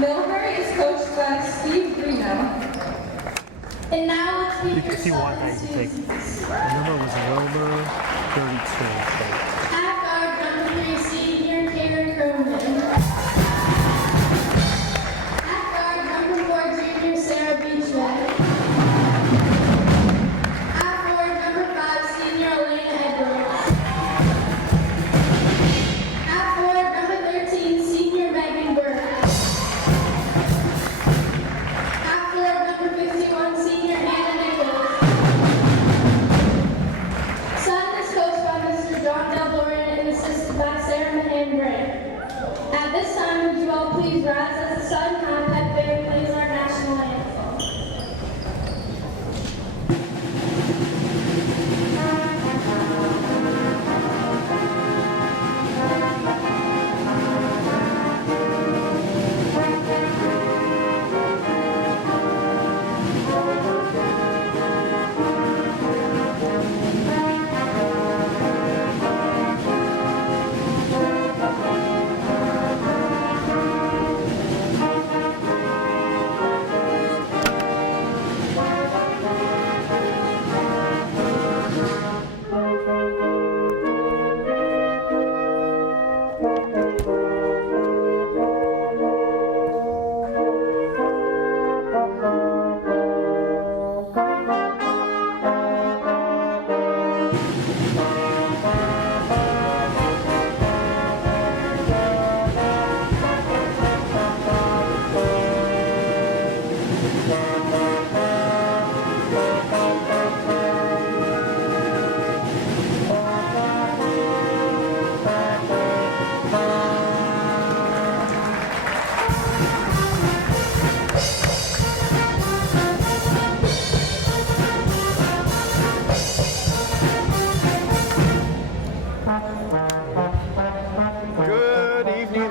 Millbury is coached by Steve Reno. And now let's be if you want that, you can take. The number was Wilbur 32. Half guard number 3, senior Karen Cronin. Half guard number 4, junior Sarah Beachman. Half forward number 5, senior Elena Edwards. Half forward number 13, senior Megan Burke. Half forward number 51, senior Hannah Nichols. Sutton is coached by Mr. John Deldoran and assisted by Sarah Mahan Grant. At this time, would you all please rise as the Sutton High Pep Band plays our national anthem.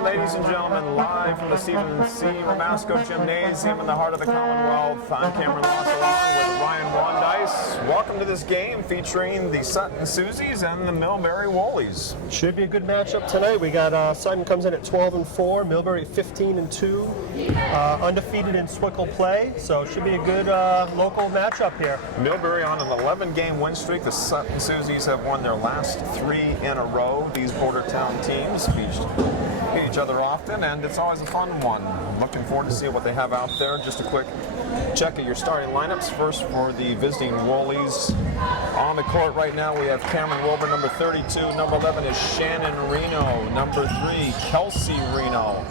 Ladies and gentlemen, live from the Stephen C. Ramasco Gymnasium in the heart of the Commonwealth, I'm Cameron Loss along with Ryan Wandice. Welcome to this game featuring the Sutton Susies and the Millbury Wollies. Should be a good matchup tonight. We got Sutton comes in at 12-4, Millbury 15-2, undefeated in Swickle play, so it should be a good local matchup here. Millbury on an 11-game win streak. The Sutton Susies have won their last 3 in a row. These border town teams beat each other often, and it's always a fun one. Looking forward to see what they have out there. Just a quick check of your starting lineups. First for the visiting Wollies. On the court right now we have Cameron Wilbur, number 32. Number 11 is Shannon Reno. Number 3, Kelsey Reno.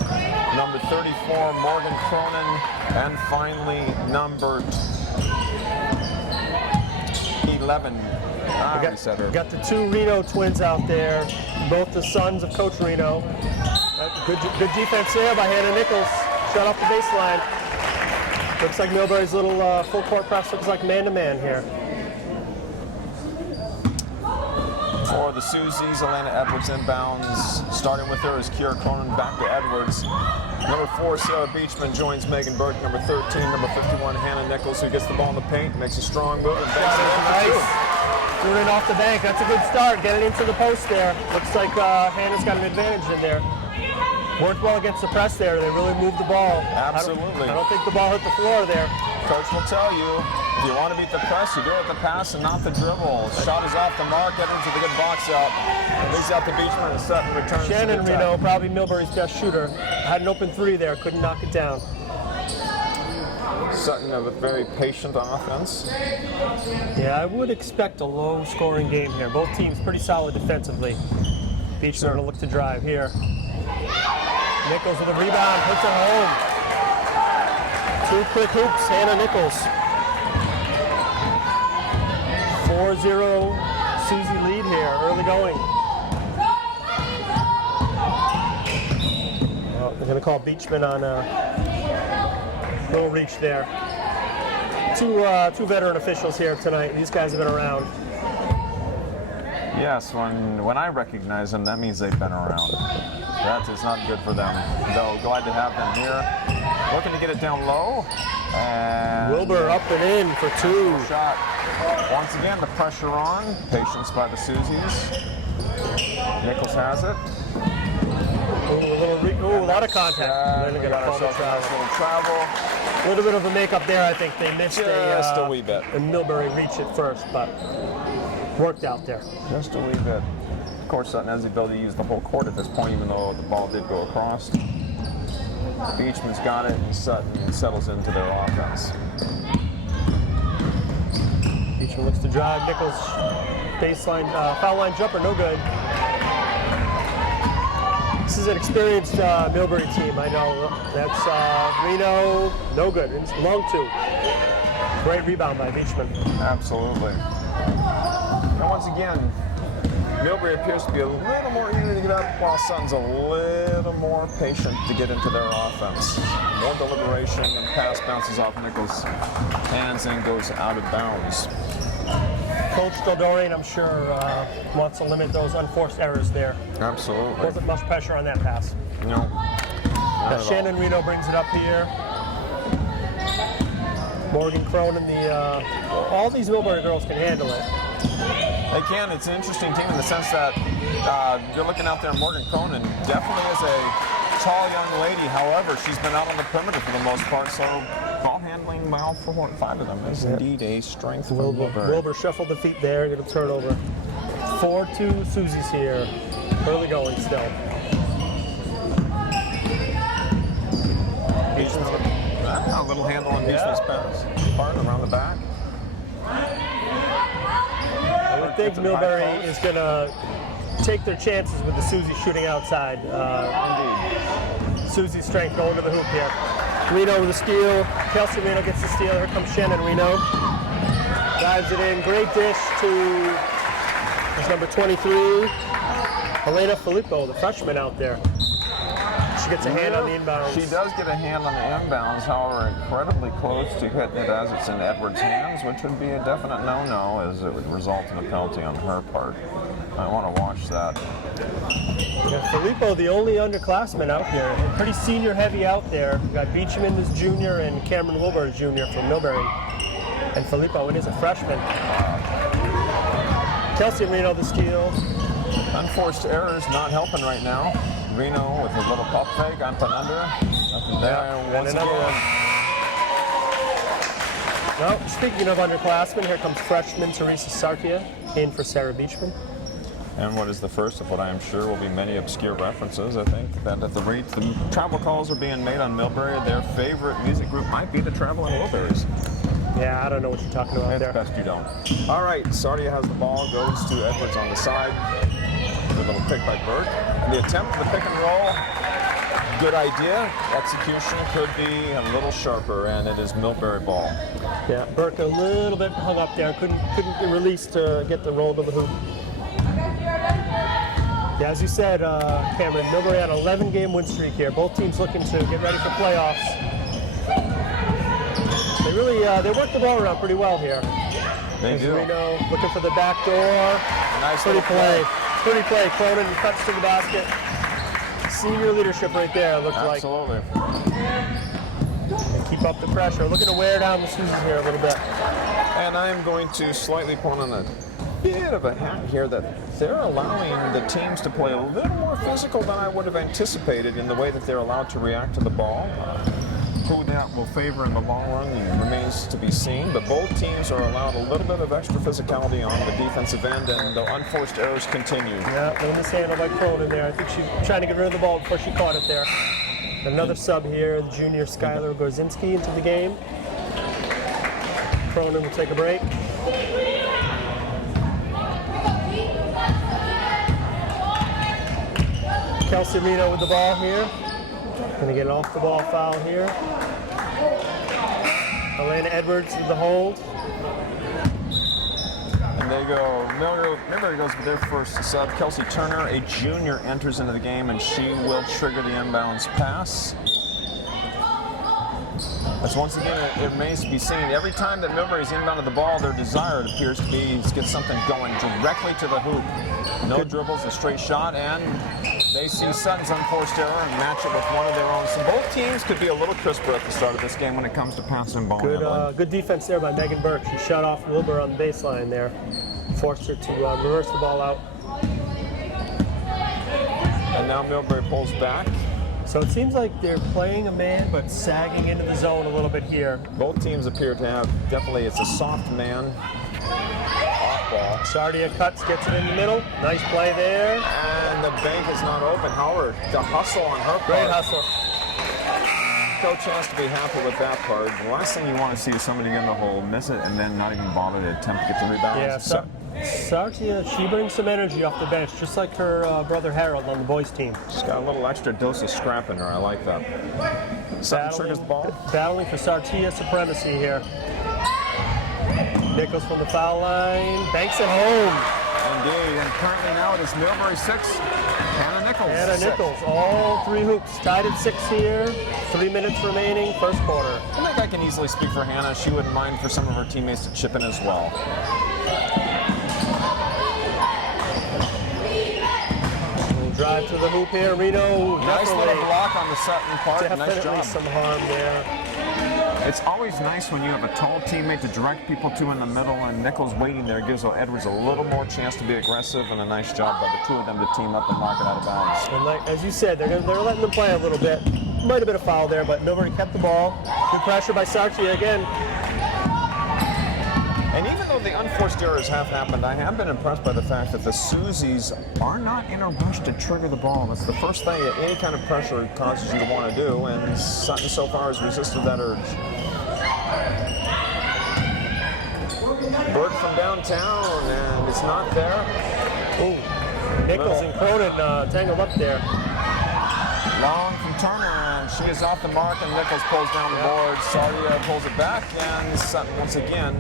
Number 34, Morgan Cronin. And finally, number 11. We got the 2 Reno twins out there, both the sons of Coach Reno. Good defense there by Hannah Nichols. Shot off the baseline. Looks like Millbury's little full court press looks like man-to-man here. For the Susies, Elena Edwards inbounds. Starting with her is Kiera Cronin, back to Edwards. Number 4, Sarah Beachman joins Megan Burke. Number 13, number 51, Hannah Nichols, who gets the ball in the paint, makes a strong move, and banks it in for 2. Doing it off the bank. That's a good start. Getting into the post there. Looks like Hannah's got an advantage in there. Worked well against the press there. They really moved the ball. Absolutely. I don't think the ball hit the floor there. Coach will tell you, if you want to beat the press, you do it with the pass and not the dribble. Shot is off the mark. Edwards with a good box out. Leads out to Beachman and Sutton returns. Shannon Reno, probably Millbury's best shooter. Had an open 3 there. Couldn't knock it down. Sutton are very patient on offense. Yeah, I would expect a low-scoring game here. Both teams pretty solid defensively. Beachman to look to drive here. Nichols with a rebound, puts it home. 2 quick hoops, Hannah Nichols. 4-0 Susie lead here, early going. Well, they're going to call Beachman on a little reach there. Two veteran officials here tonight. These guys have been around. Yes, when I recognize them, that means they've been around. That is not good for them. Though glad to have them here. Looking to get it down low. And Wilbur up and in for 2. Shot. Once again, the pressure on. Patience by the Susies. Nichols has it. Ooh, a lot of contact. And They're we going got to call the ourselves a nice travel. little travel. A little bit of a makeup there, I think. They missed Just a wee bit. And Millbury reached it first, but worked out there. Just a wee bit. Of course, Sutton has the ability to use the whole court at this point, even though the ball did go across. Beachman's got it, and Sutton settles into their offense. Beachman looks to drive. Nichols, baseline, foul line jumper, no good. This is an experienced Millbury team, I know. That's Reno, no good. It's long 2. Great rebound by Beachman. Absolutely. And once again, Millbury appears to be a little more eager to get up, while Sutton's a little more patient to get into their offense. More deliberation, and pass bounces off Nichols' hands and goes out of bounds. Coach Dorian, I'm sure, wants to limit those unforced errors there. Absolutely. Wasn't much pressure on that pass. No. Shannon Reno brings it up here. Morgan Cronin, all these Millbury girls can handle it. They can. It's an interesting team in the sense that you're looking out there, Morgan Cronin definitely is a tall young lady. However, she's been out on the perimeter for the most part, so ball handling by all 5 of them is indeed a strength for Millbury. Wilbur shuffled the feet there, get a turnover. 4-2 Susie's here. Early going still. A little handle on Beachman's pass. Part around the back. I think Millbury is going to take their chances with the Susie shooting outside. Indeed. Susie's strength going to the hoop here. Reno with a steal. Kelsey Reno gets the steal. Here comes Shannon Reno. Dives it in. Great dish to number 23, Elena Filippo, the freshman out there. She gets a hand on the inbounds. She does get a hand on the inbounds, however, incredibly close to hitting it as it's in Edwards' hands, which would be a definite no-no, as it would result in a penalty on her part. I want to watch that. Yeah, Filippo, the only underclassman out here. Pretty senior heavy out there. We've got Beachman as junior and Cameron Wilbur as junior from Millbury. And Filippo, it is a freshman. Kelsey Reno the steal. Unforced errors not helping right now. Reno with a little pop fake, up and under. Nothing there. Yeah, Once another again. Well, speaking of underclassmen, here comes freshman Teresa Sartia in for Sarah Beachman. And what is the first of what I am sure will be many obscure references. I think that at the rate the travel calls are being made on Millbury, their favorite music group might be the Traveling Wilburys. Yeah, I don't know what you're talking about It's there. best you don't. All right, Sardia has the ball, goes to Edwards on the side. A little pick by Burke. The attempt for the pick and roll, good idea. Execution could be a little sharper, and it is Millbury ball. Yeah, Burke a little bit hung up there. Couldn't get released to get the roll to the hoop. Yeah, as you said, Cameron, Millbury had an 11-game win streak here. Both teams looking to get ready for playoffs. They really they work the ball around pretty well here. They do. Reno looking for the back door. Nice Pretty little play. Pretty play. Cronin cuts to the basket. Senior leadership right there, it looks like. Absolutely. And keep up the pressure. Looking to wear down the Susies here a little bit. And I am going to slightly point on a bit of a hat here that they're allowing the teams to play a little more physical than I would have anticipated in the way that they're allowed to react to the ball. Who that will favor in the long run remains to be seen, but both teams are allowed a little bit of extra physicality on the defensive end, and the unforced errors continue. Yeah, little mishandle by Cronin there. I think she's trying to get rid of the ball before she caught it there. Another sub here, the junior Skylar Gorzinski into the game. Cronin will take a break. Kelsey Reno with the ball here. Gonna get an off the ball foul here. Elena Edwards with the hold. And And they go, Millbury goes with their first sub. Kelsey Turner, a junior, enters into the game, and she will trigger the inbounds pass. As once again, it remains to be seen. Every time that Millbury's inbounded the ball, their desire, it appears to be, to get something going directly to the hoop. No dribbles, a straight shot, and they see Sutton's unforced error and match it with one of their own. So both teams could be a little crisper at the start of this game when it comes to passing ball. Good defense there by Megan Burke. She shut off Wilbur on the baseline there. Forced her to reverse the ball out. And now Millbury pulls back. So it seems like they're playing a man, but sagging into the zone a little bit here. Both teams appear to have, definitely, it's a soft man. Off ball. Sardia cuts, gets it in the middle. Nice play there. And the bank is not open. Howard, the hustle on her part. Great hustle. Coach has to be happy with that part. The last thing you want to see is somebody get in the hole, miss it, and then not even bother to attempt to get the rebound. Yeah, Sartia, she brings some energy off the bench, just like her brother Harold on the boys team. She's got a little extra dose of scrap in her. I like that. Sutton triggers the ball. Battling for Sartia supremacy here. Nichols from the foul line, banks it home. Indeed, and currently now it is Millbury 6, Hannah Nichols. Hannah Nichols, all three hoops, tied at 6 here. 3 minutes remaining, first quarter. I think I can easily speak for Hannah. She wouldn't mind for some of her teammates to chip in as well. Drive to the hoop here, Reno. Nice little block on the Sutton part. Definitely nice job. some harm there. It's always nice when you have a tall teammate to direct people to in the middle, and Nichols waiting there gives Edwards a little more chance to be aggressive, and a nice job by the two of them to team up and knock it out of bounds. And like, as you said, they're letting them play a little bit. Might have been a foul there, but nobody kept the ball. Good pressure by Sartia again. And even though the unforced errors have happened, I have been impressed by the fact that the Susies are not in a rush to trigger the ball. That's the first thing that any kind of pressure causes you to want to do, and Sutton so far has resisted that urge. Burke from downtown, and it's not there. Ooh, Nichols and Cronin tangled up there. Long from Turner, and she is off the mark, and Nichols pulls down the board. Sardia pulls it back, and Sutton once again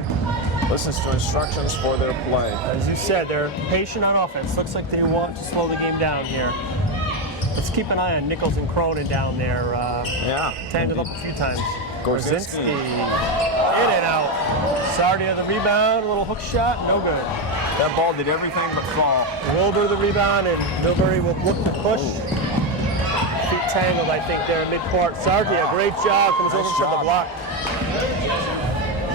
listens to instructions for their play. As you said, they're patient on offense. Looks like they want to slow the game down here. Let's keep an eye on Nichols and Cronin down there. Tangled up a few times. Gorzinski. In and out. Sardia the rebound, a little hook shot, no good. That ball did everything but fall. Wilbur the rebound, and Millbury will look to push. Feet tangled, I think, there in mid-court. Sardia, great job, comes over for the block.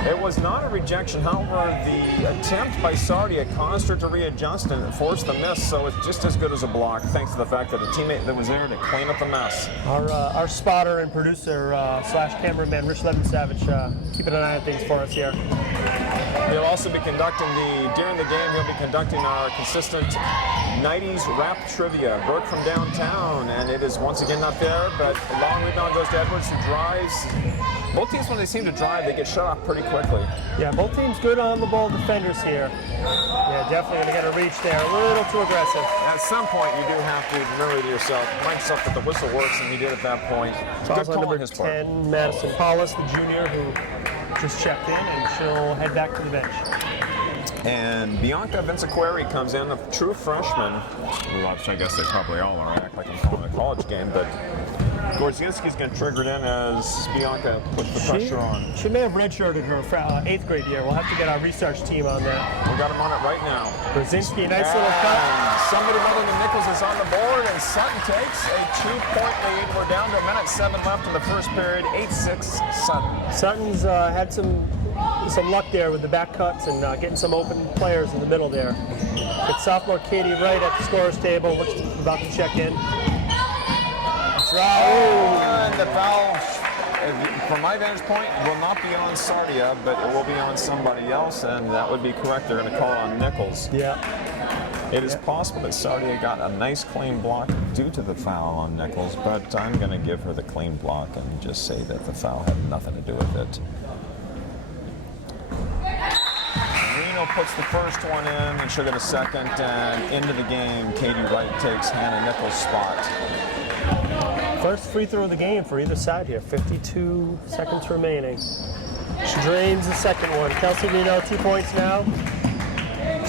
It was not a rejection, however, the attempt by Sardia caused her to readjust and forced the miss, so it's just as good as a block, thanks to the fact that a teammate that was there to clean up the mess. Our spotter and producer slash cameraman, Rich Levin Savage, keeping an eye on things for us here. He'll also be conducting during the game, he'll be conducting our consistent 90s rap trivia. Burke from downtown, and it is once again not there, but the long rebound goes to Edwards, who drives. Both teams, when they seem to drive, they get shut off pretty quickly. Yeah, both teams good on the ball defenders here. Yeah, definitely going to get a reach there. A little too aggressive. At some point, you do have to remember to yourself, remind yourself that the whistle works, and he did at that point. Good call on his part. Number 10, Madison Paulus, the junior, who just checked in, and she'll head back to the bench. And Bianca Vinciqueri comes in, a true freshman. Well, I guess they probably all are. I act like I'm calling a college game, but Gorzinski's going to trigger it in as Bianca puts the pressure on. She may have redshirted her 8th grade year. We'll have to get our research team on that. We got him on it right now. Gorzinski, nice little cut. Somebody other than Nichols is on the board, and Sutton takes a 2-point lead. We're down to 1:07 left in the first period. 8-6 Sutton. Sutton's had some luck there with the back cuts and getting some open players in the middle there. It's sophomore Katie Wright at the scorer's table. Looks about to check in. And the foul, from my vantage point, will not be on Sardia, but it will be on somebody else, and that would be correct. They're going to call it on Nichols. Yeah. It is possible that Sardia got a nice clean block due to the foul on Nichols, but I'm going to give her the clean block and just say that the foul had nothing to do with it. Reno puts the first one in, and she'll get a second, and into the game, Katie Wright takes Hannah Nichols' spot. First free throw of the game for either side here. 52 seconds remaining. She drains the second one. Kelsey Reno, 2 points now.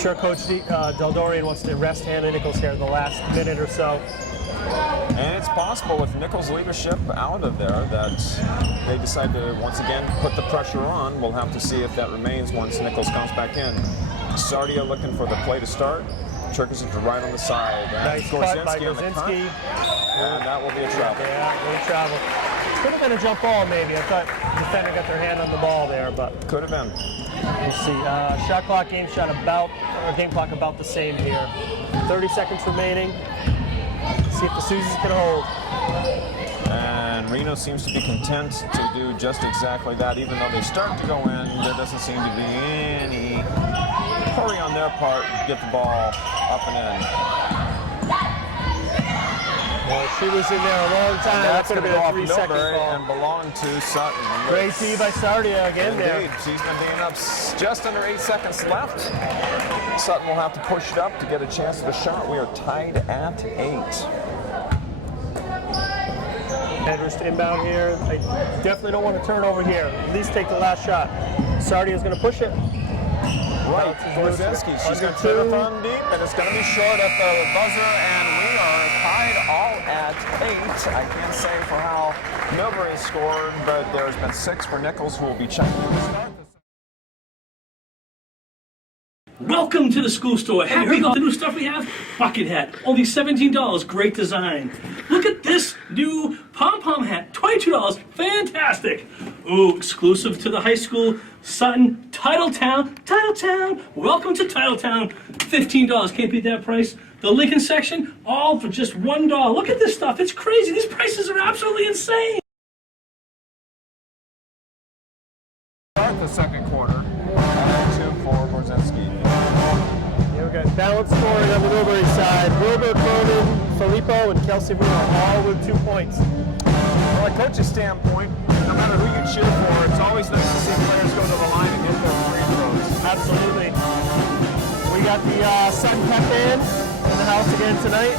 sure Coach Deldorian wants to rest Hannah Nichols here the last minute or so. And it's possible with Nichols' leadership out of there that they decide to once again put the pressure on. We'll have to see if that remains once Nichols comes back in. Sardia looking for the play to start. Triggers it to right on the side. Nice cut by on the cut. Gorzinski. And that will be a travel. Yeah, little travel. Could have been a jump ball maybe. I thought the defender got their hand on the ball there, but Could have been. we'll see. Shot clock, game clock about the same here. 30 seconds remaining. See if the Susies can hold. And Reno seems to be content to do just exactly that. Even though they start to go in, there doesn't seem to be any hurry on their part to get the ball up and in. Well, she was in there a long time. That's That could going to have go been off a 3-second Millbury call. and belong to Sutton. Great tee by Sardia again Indeed. there. She's been being up just under 8 seconds left. Sutton will have to push it up to get a chance at a shot. We are tied at 8. Edwards to inbound here. I definitely don't want to turn over here. At least take the last shot. Sardia's going to push it. Right, Gorzinski. She's going to turn it from deep, and it's going to be short at the buzzer, and we are tied all at 8. I can't say for how Millbury scored, but there's been 6 for Nichols, who will be checking in to start this. Welcome to the school store. Have you heard about the new stuff we have? Bucket hat, only $17. Great design. Look at this new pom-pom hat, $22. Fantastic. Ooh, exclusive to the high school. Sutton, Titletown. Welcome to Titletown. $15. Can't beat that price. The Lincoln section, all for just $1. Look at this stuff. It's crazy. These prices are absolutely insane. Start the second quarter. 2 for Gorzinski. Here we got balanced scoring on the Millbury side. Wilbur, Cronin, Filippo, and Kelsey Bruno all with 2 points. From a coach's standpoint, no matter who you cheer for, it's always nice to see players go to the line and hit their free throws. Absolutely. We got the Sun Pep Band in the house again tonight.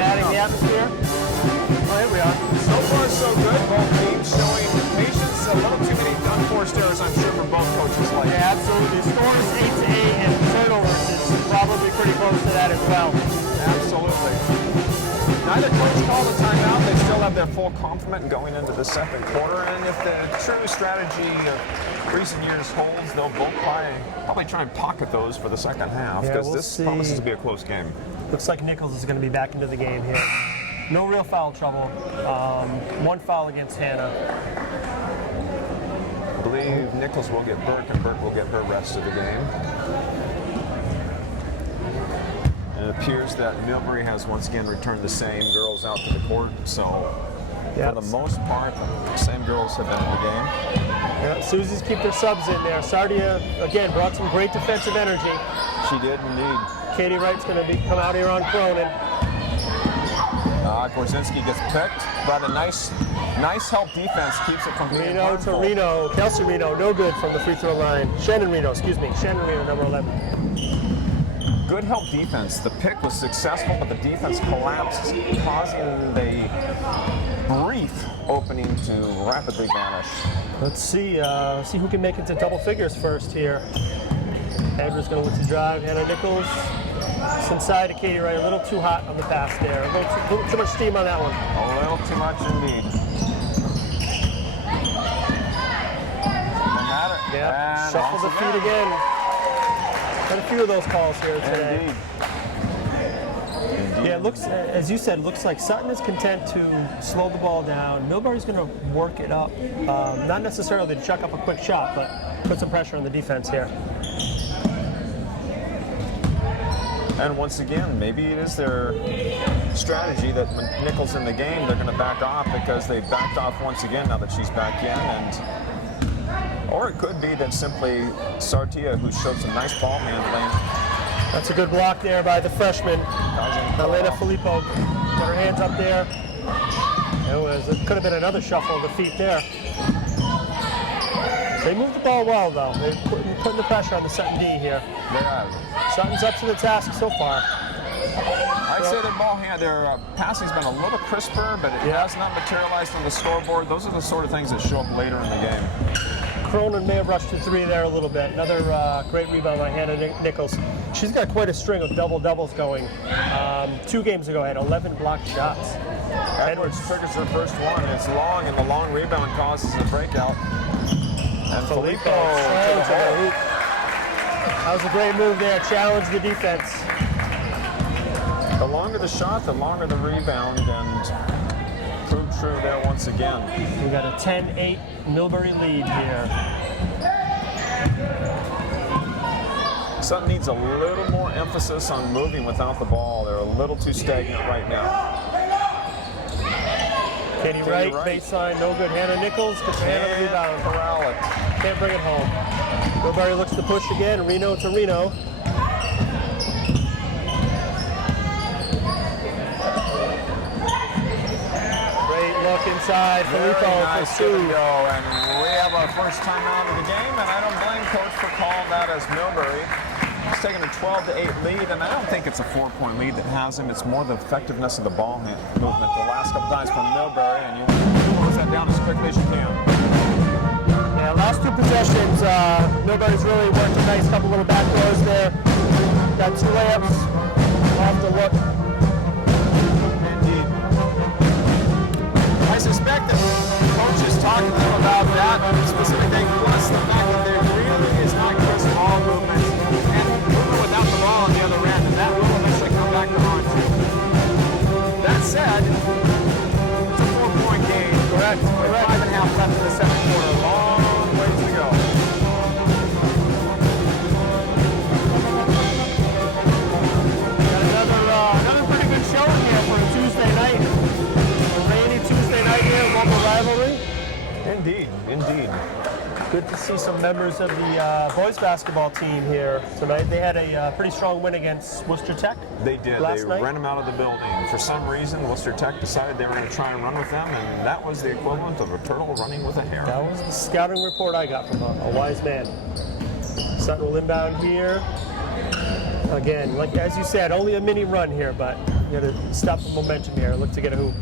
Adding the atmosphere. Oh, here we are. So far, so good. Both teams showing patience. A little too many unforced errors, I'm sure, from both coaches. Yeah, absolutely. The score is 8-8, and turnovers is probably pretty close to that as well. Absolutely. Neither coach called a timeout. They still have their full complement going into the second quarter. And if the true strategy of recent years holds, they'll both probably try and pocket those for the second half, because we'll this see. promises to be a close game. Looks like Nichols is going to be back into the game here. No real foul trouble. 1 foul against Hannah. I believe Nichols will get Burke, and Burke will get her rest of the game. And it appears that Millbury has once again returned the same girls out to the court. So, for the most part, the same girls have been in the game. Yeah, Susies keep their subs in there. Sardia, again, brought some great defensive energy. She did indeed. Katie Wright's going to come out here on Cronin. Gorzinski gets picked, but a nice help defense keeps it from being Reno to harmful. Reno. Kelsey Reno, no good from the free throw line. Shannon Reno, number 11. Good help defense. The pick was successful, but the defense collapsed, causing the brief opening to rapidly vanish. Let's see who can make it to double figures first here. Edwards going to look to drive. Hannah Nichols. It's inside to Katie Wright. A little too hot on the pass there. A little too much steam on that one. A little too much indeed. Yeah, shuffle the feet again. Got a few of those calls here today. Indeed. Yeah, it looks, as you said, it looks like Sutton is content to slow the ball down. Millbury's going to work it up. Not necessarily to chuck up a quick shot, but put some pressure on the defense here. And once again, maybe it is their strategy that when Nichols in the game, they're going to back off because they backed off once again now that she's back in. Or it could be that simply Sartia, who showed some nice ball handling. That's a good block there by the freshman, Elena Filippo. Got her hands up there. It could have been another shuffle of the feet there. They moved the ball well, though. They're putting the pressure on the Sutton D here. They have. Sutton's up to the task so far. I'd say their passing's been a little crisper, but it has not materialized on the scoreboard. Those are the sort of things that show up later in the game. Cronin may have rushed to 3 there a little bit. Another great rebound by Hannah Nichols. She's got quite a string of double-doubles going. 2 games ago, had 11 blocked shots. Edwards triggers her first one. It's long, and the long rebound causes a breakout. And Filippo to the hoop. That was a great move there. Challenge the defense. The longer the shot, the longer the rebound, and proved true there once again. We got a 10-8 Millbury lead here. Sutton needs a little more emphasis on moving without the ball. They're a little too stagnant right now. Katie Wright, baseline, no good. Hannah Nichols, gets the hand on the rebound. Corral it. Can't bring it home. Millbury looks to push again. Reno to Reno. Great look inside. Filippo Nice for 2. And we have our first time out of the game, and I don't blame Coach for calling that as Millbury. He's taking a 12-8 lead, and I don't think it's a 4-point lead that has him. It's more the effectiveness of the ball movement the last couple times from Millbury, and you want to close that down as quickly as you can. Yeah, last 2 possessions, Millbury's really worked a nice couple little back doors there. Got 2 layups off the look. Indeed. I suspect that Coach is talking to them about that specific thing, plus the fact that there really is not crisp ball movement and movement without the ball on the other end, and that will eventually come back to haunt you. That said, it's a 4-point game. Correct. With 5.5 left in the second quarter. Long ways to go. Got another pretty good showing here for a Tuesday night. A rainy Tuesday night here, local rivalry. Indeed, indeed. Good to see some members of the boys basketball team here tonight. They had a pretty strong win against Worcester Tech. They did. Last night. Ran them out of the building. For some reason, Worcester Tech decided they were going to try and run with them, and that was the equivalent of a turtle running with a hare. That was the scouting report I got from a wise man. Sutton will inbound here. Again, like as you said, only a mini run here, but you got to stop the momentum here. Look to get a hoop.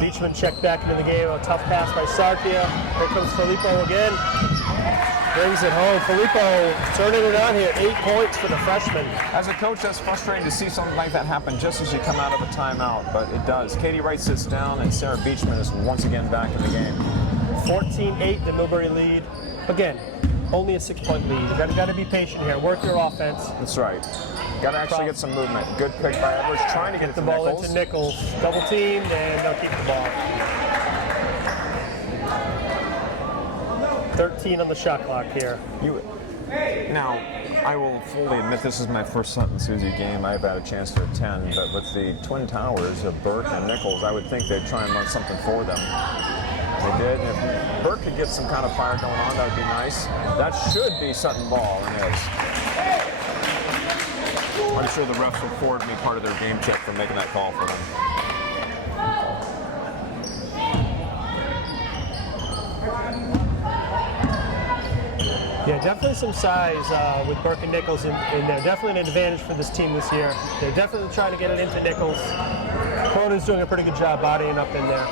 Beachman checked back into the game. A tough pass by Sarkia. Here comes Filippo again. Brings it home. Filippo turning it on here. 8 points for the freshman. As a coach, that's frustrating to see something like that happen just as you come out of a timeout, but it does. Katie Wright sits down, and Sarah Beachman is once again back in the game. 14-8, the Millbury lead. Again, only a 6-point lead. You got to be patient here. Work your offense. That's right. Got to actually get some movement. Good pick by Edwards, trying to get the it to ball Nichols. into Nichols. Double teamed, and they'll keep the ball. 13 on the shot clock here. Now, I will fully admit this is my first Sutton Susie game I've had a chance to attend, but with the Twin Towers of Burke and Nichols, I would think they'd try and run something for them. They did. If Burke could get some kind of fire going on, that would be nice. That should be Sutton ball, and it is. I'm sure the refs will forward me part of their game check for making that call for them. Yeah, definitely some size with Burke and Nichols in there. Definitely an advantage for this team this year. They're definitely trying to get it into Nichols. Cronin's doing a pretty good job bodying up in there.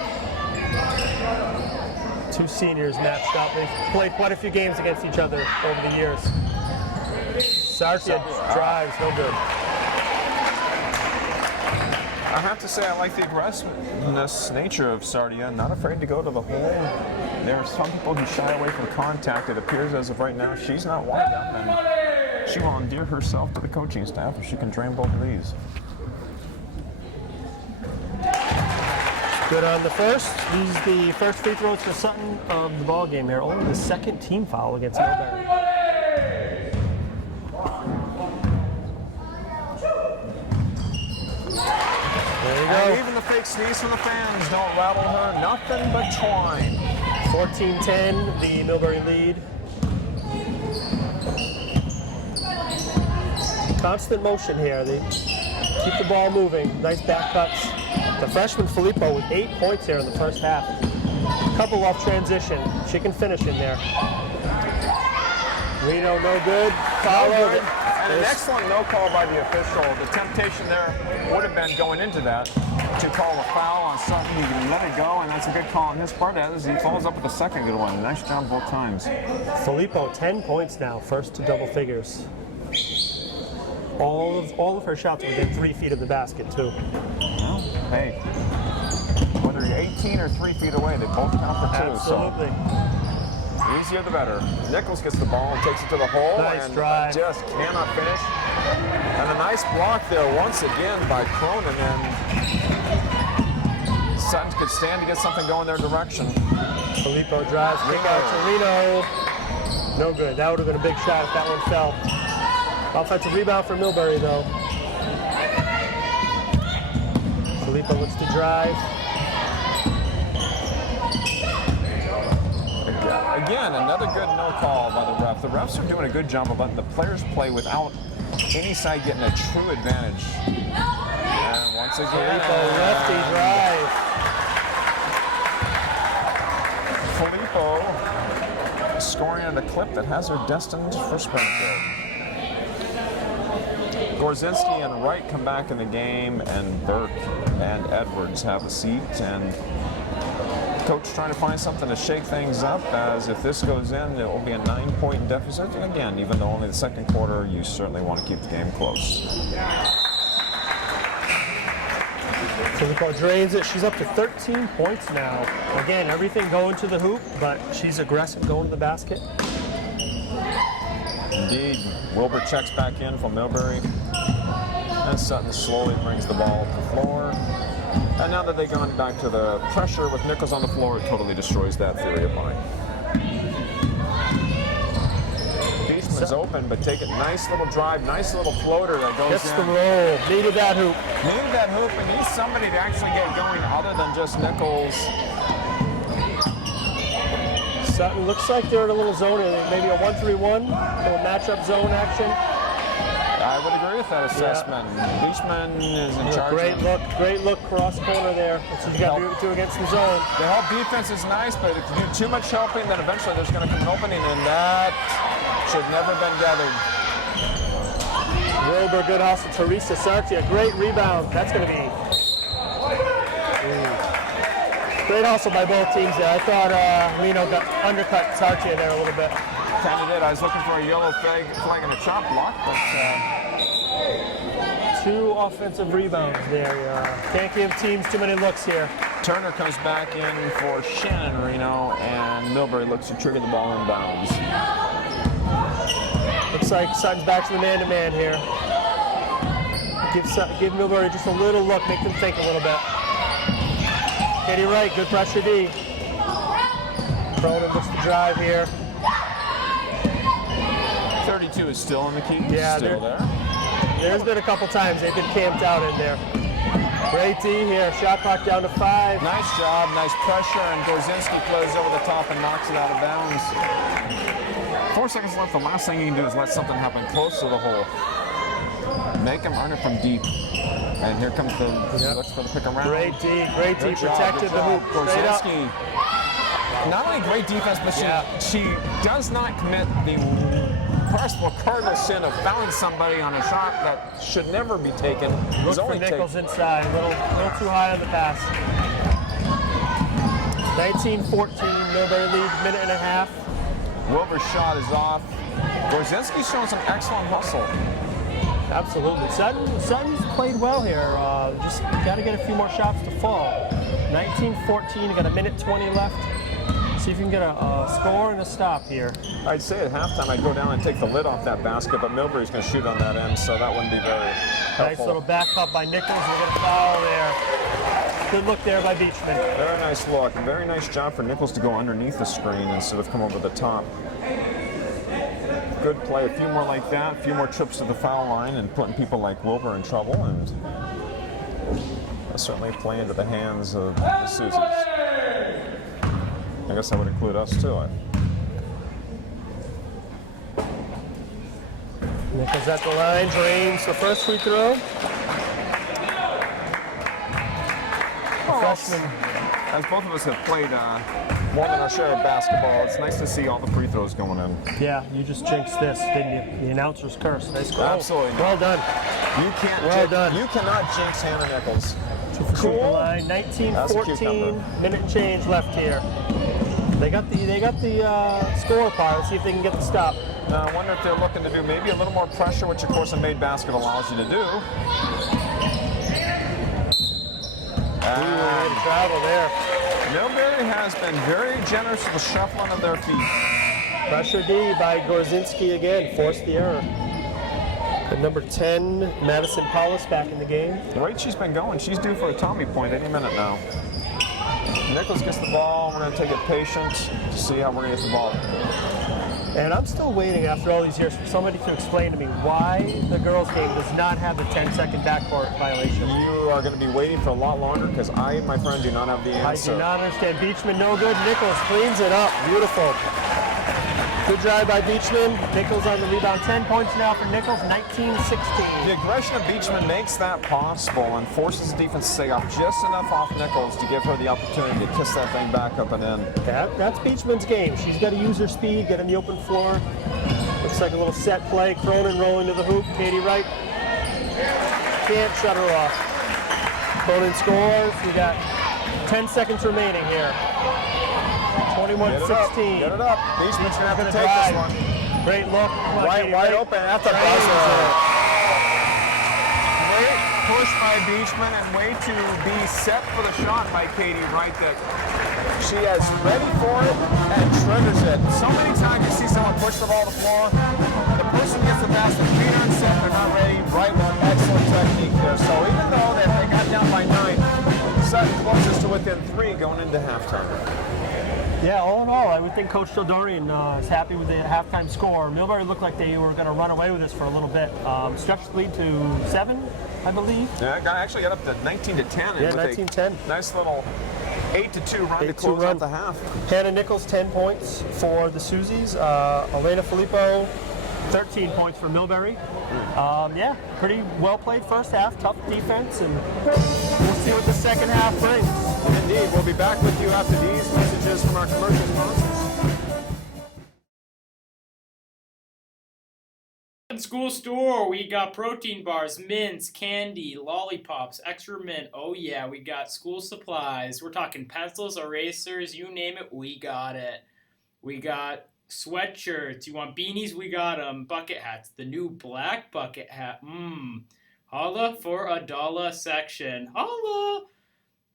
2 seniors matched up. They've played quite a few games against each other over the years. Sarkia drives, no good. I have to say I like the aggressiveness nature of Sardia, not afraid to go to the hole. There are some people who shy away from contact. It appears as of right now she's not one of them, and she will endear herself to the coaching staff if she can drain both of these. Good on the first. These the first free throws for Sutton of the ball game here. Only the second team foul against Millbury. There you go. And even the fake sneeze from the fans don't rattle her. Nothing but twine. 14-10, the Millbury lead. Constant motion here. They keep the ball moving. Nice back cuts. The freshman Filippo with 8 points here in the first half. Couple off transition. She can finish in there. Reno no good. Followed. And an excellent no call by the official. The temptation there would have been going into that to call a foul on Sutton. He can let it go, and that's a good call on his part as he follows up with a second good one. Nice job both times. Filippo, 10 points now, first to double figures. All of her shots were within 3 feet of the basket, too. Well, hey, whether you're 18 or 3 feet away, they both count for 2. Absolutely. So the easier the better. Nichols gets the ball and takes it to the hole, Nice and drive. just cannot finish. And a nice block there once again by Cronin, and Sutton could stand to get something going their direction. Filippo drives, kick out to Reno. No good. That would have been a big shot if that one fell. Offensive rebound for Millbury, though. Filippo looks to drive. Again, another good no call by the ref. The refs are doing a good job of letting the players play without any side getting a true advantage. And once again, Filippo, lefty drive. Filippo scoring at a clip that has her destined for Springfield. Gorzinski and Wright come back in the game, and Burke and Edwards have a seat, and coach trying to find something to shake things up, as if this goes in, it will be a 9-point deficit. And again, even though only the second quarter, you certainly want to keep the game close. Filippo drains it. She's up to 13 points now. Again, everything going to the hoop, but she's aggressive going to the basket. Indeed, Wilbur checks back in from Millbury, and Sutton slowly brings the ball to the floor. And now that they've gone back to the pressure with Nichols on the floor, it totally destroys that theory of mine. Beachman's open, but take it. Nice little drive, nice little floater that goes Gets in. the roll. Needed that hoop. Needed that hoop, and needs somebody to actually get going other than just Nichols. Sutton looks like they're in a little zone, maybe a 1-3-1, little matchup zone action. I would agree with that assessment. Yeah. Beachman is in charge. Great look, cross corner there. That's what you got to do against the zone. The help defense is nice, but if you do too much helping, then eventually there's going to come an opening, and that should never have been gathered. Wilbur, good hustle. Teresa Sartia, great rebound. That's going to be great hustle by both teams there. I thought Reno got undercut Sartia there a little bit. Kind of did. I was looking for a yellow flag and a chop block, but 2 offensive rebounds there. Can't give teams too many looks here. Turner comes back in for Shannon Reno, and Millbury looks to trigger the ball in bounds. Looks like Sutton's back to the man-to-man here. Give Millbury just a little look, make them think a little bit. Katie Wright, good pressure D. Cronin looks to drive here. 32 is still in the key. Yeah, still there. There's been a couple times they've been camped out in there. Great D here. Shot clock down to 5. Nice job, nice pressure, and Gorzinski plays over the top and knocks it out of bounds. 4 seconds left. The last thing you can do is let something happen close to the hole. Make them earn it from deep. And here comes the looks for the pick around. Great D, protected the hoop. Gorzinski. Not only great defense, but she does not commit the possible cardinal sin of fouling somebody on a shot that should never be taken. Look for Nichols inside, a little too high on the pass. 19-14, Millbury lead, minute and a half. Wilbur's shot is off. Gorzinski's showing some excellent hustle. Absolutely. Sutton's played well here. Just got to get a few more shots to fall. 19-14, got a minute 20 left. See if you can get a score and a stop here. I'd say at halftime I'd go down and take the lid off that basket, but Millbury's going to shoot on that end, so that wouldn't be very helpful. Nice little back cut by Nichols. We're going to foul there. Good look there by Beachman. Very nice look. Very nice job for Nichols to go underneath the screen instead of come over the top. Good play. A few more like that, a few more trips to the foul line and putting people like Wilbur in trouble, and certainly play into the hands of the Susies. I guess that would include us too. Nichols at the line, drains the first free throw. The freshman. As both of us have played more than our share of basketball. It's nice to see all the free throws going in. Yeah, you just jinxed this, didn't you? The announcer's curse. Nice goal. Absolutely not. Well done. You can't. Well done. You cannot jinx Hannah Nichols. Cool. Line. 19-14, minute and change left here. They got the score part. Let's see if they can get the stop. Now, I wonder if they're looking to do maybe a little more pressure, which of course a made basket allows you to do. And travel there. Millbury has been very generous with the shuffling of their feet. Pressure D by Gorzinski again. Forced the error. And number 10, Madison Paulus back in the game. The rate she's been going, she's due for a Tommy point any minute now. Nichols gets the ball. We're going to take it patient to see how we're going to get the ball. And I'm still waiting after all these years for somebody to explain to me why the girls' game does not have the 10-second backcourt violation. You are going to be waiting for a lot longer because I, my friend, do not have the answer. I do not understand. Beachman no good. Nichols cleans it up. Beautiful. Good drive by Beachman. Nichols on the rebound. 10 points now for Nichols. 19-16. The aggression of Beachman makes that possible and forces the defense to stay up just enough off Nichols to give her the opportunity to kiss that thing back up and in. That's Beachman's game. She's got to use her speed, get in the open floor. Looks like a little set play. Cronin rolling to the hoop. Katie Wright can't shut her off. Cronin scores. We got 10 seconds remaining here. 21-16. Get it up. Beachman's going to have to take this one. Great look. Wide open at the buzzer. Great push by Beachman and way to be set for the shot by Katie Wright that she is ready for it and triggers it. So many times you see someone push the ball to the floor. The person gets the basket, feet are set, they're not ready. Wright with excellent technique there. So even though they got down by 9, Sutton closest to within 3 going into halftime. Yeah, all in all, I would think Coach Dildorian is happy with the halftime score. Millbury looked like they were going to run away with this for a little bit. Stretched the lead to 7, I believe. Yeah, actually got up to 19-10. Yeah, 19-10. Nice little 8-2 run to close out the half. Hannah Nichols, 10 points for the Susies. Elena Filippo, 13 points for Millbury. Yeah, pretty well played first half. Tough defense, and we'll see what the second half brings. Indeed, we'll be back with you after these messages from our commercial sponsors. School store, we got protein bars, mints, candy, lollipops, extra mint. Oh yeah, we got school supplies. We're talking pencils, erasers, you name it, we got it. We got sweatshirts. You want beanies? We got them. Bucket hats. The new black bucket hat. Holla for $1 section. Holla!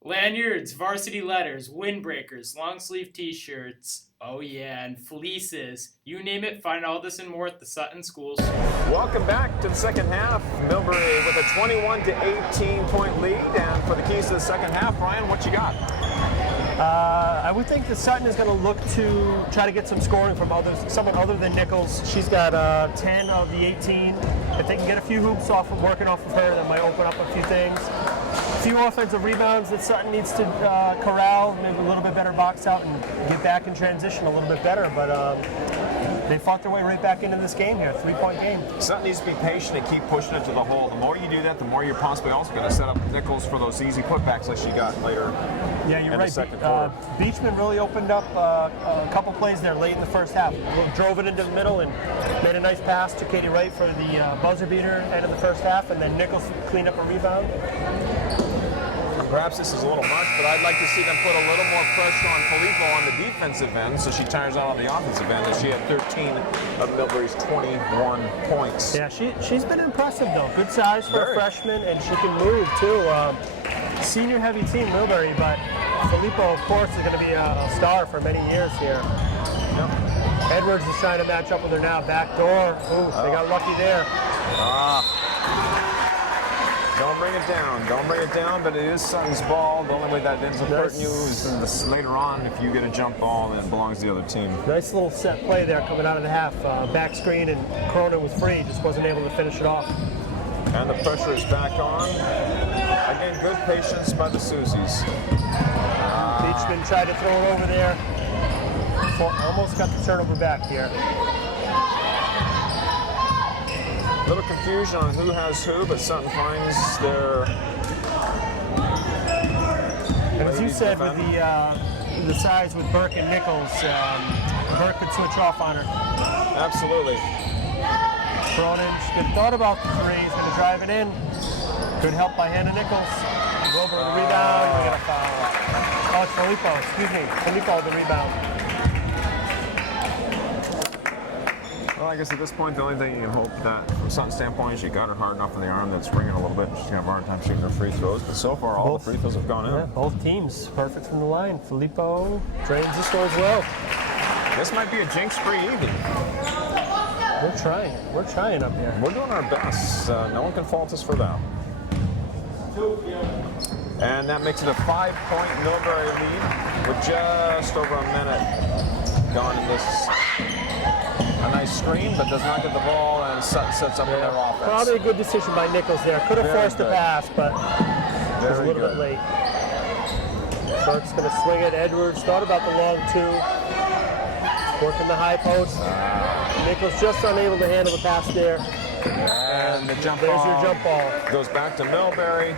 Lanyards, varsity letters, windbreakers, long sleeve t-shirts. Oh yeah, and fleeces. You name it, find all this and more at the Sutton School Store. Welcome back to the second half. Millbury with a 21-18 point lead. And for the keys to the second half, Ryan, what you got? I would think that Sutton is going to look to try to get some scoring from someone other than Nichols. She's got 10 of the 18. If they can get a few hoops working off of her, that might open up a few things. A few offensive rebounds that Sutton needs to corral, maybe a little bit better box out and get back in transition a little bit better. But they fought their way right back into this game here, 3-point game. Sutton needs to be patient and keep pushing it to the hole. The more you do that, the more you're possibly also going to set up Nichols for those easy putbacks like she got later. Yeah, you're right. Quarter. Beachman really opened up a couple plays there late in the first half. Drove it into the middle and made a nice pass to Katie Wright for the buzzer beater end of the first half, and then Nichols cleaned up a rebound. Perhaps this is a little much, but I'd like to see them put a little more pressure on Filippo on the defensive end so she tires out on the offensive end, and she had 13 of Millbury's 21 points. Yeah, she's been impressive, though. Good size for a freshman, and she can move, too. Senior heavy team, Millbury, but Filippo, of course, is going to be a star for many years here. Yep. Edwards is trying to match up with her now. Back door. Ooh, they got lucky there. Don't bring it down. Don't bring it down, but it is Sutton's ball. The only way that ends up hurting you is later on if you get a jump ball and it belongs to the other team. Nice little set play there coming out of the half. Back screen, and Cronin was free. Just wasn't able to finish it off. And the pressure is back on. Again, good patience by the Susies. Beachman tried to throw it over there. Almost got the turnover back here. A little confusion on who has who, but Sutton finds their. And as you said, with the size with Burke and Nichols. Burke could switch off on her. Absolutely. Cronin's good thought about the three. He's going to drive it in. Good help by Hannah Nichols. Wilbur with the rebound. We got a foul. Oh, it's Filippo. Excuse me. Filippo with the rebound. Well, I guess at this point, the only thing you can hope that, from Sutton's standpoint, is you got her hard enough in the arm that's springing a little bit. She's going to have a hard time shooting her free throws. But so far, all the free throws have gone in. Yeah, both teams perfect from the line. Filippo drains the score as well. This might be a jinx-free evening. We're trying. We're trying up here. We're doing our best. No one can fault us for that. And that makes it a 5-point Millbury lead with just over a minute gone in this. A nice screen, but does not get the ball, and Sutton sets up their offense. Probably a good decision by Nichols there. Could have forced the pass, but it was a little bit late. Burke's going to swing it. Edwards thought about the long two. Working the high post. Nichols just unable to handle the pass there. And the jump ball. There's your jump ball. Goes back to Millbury.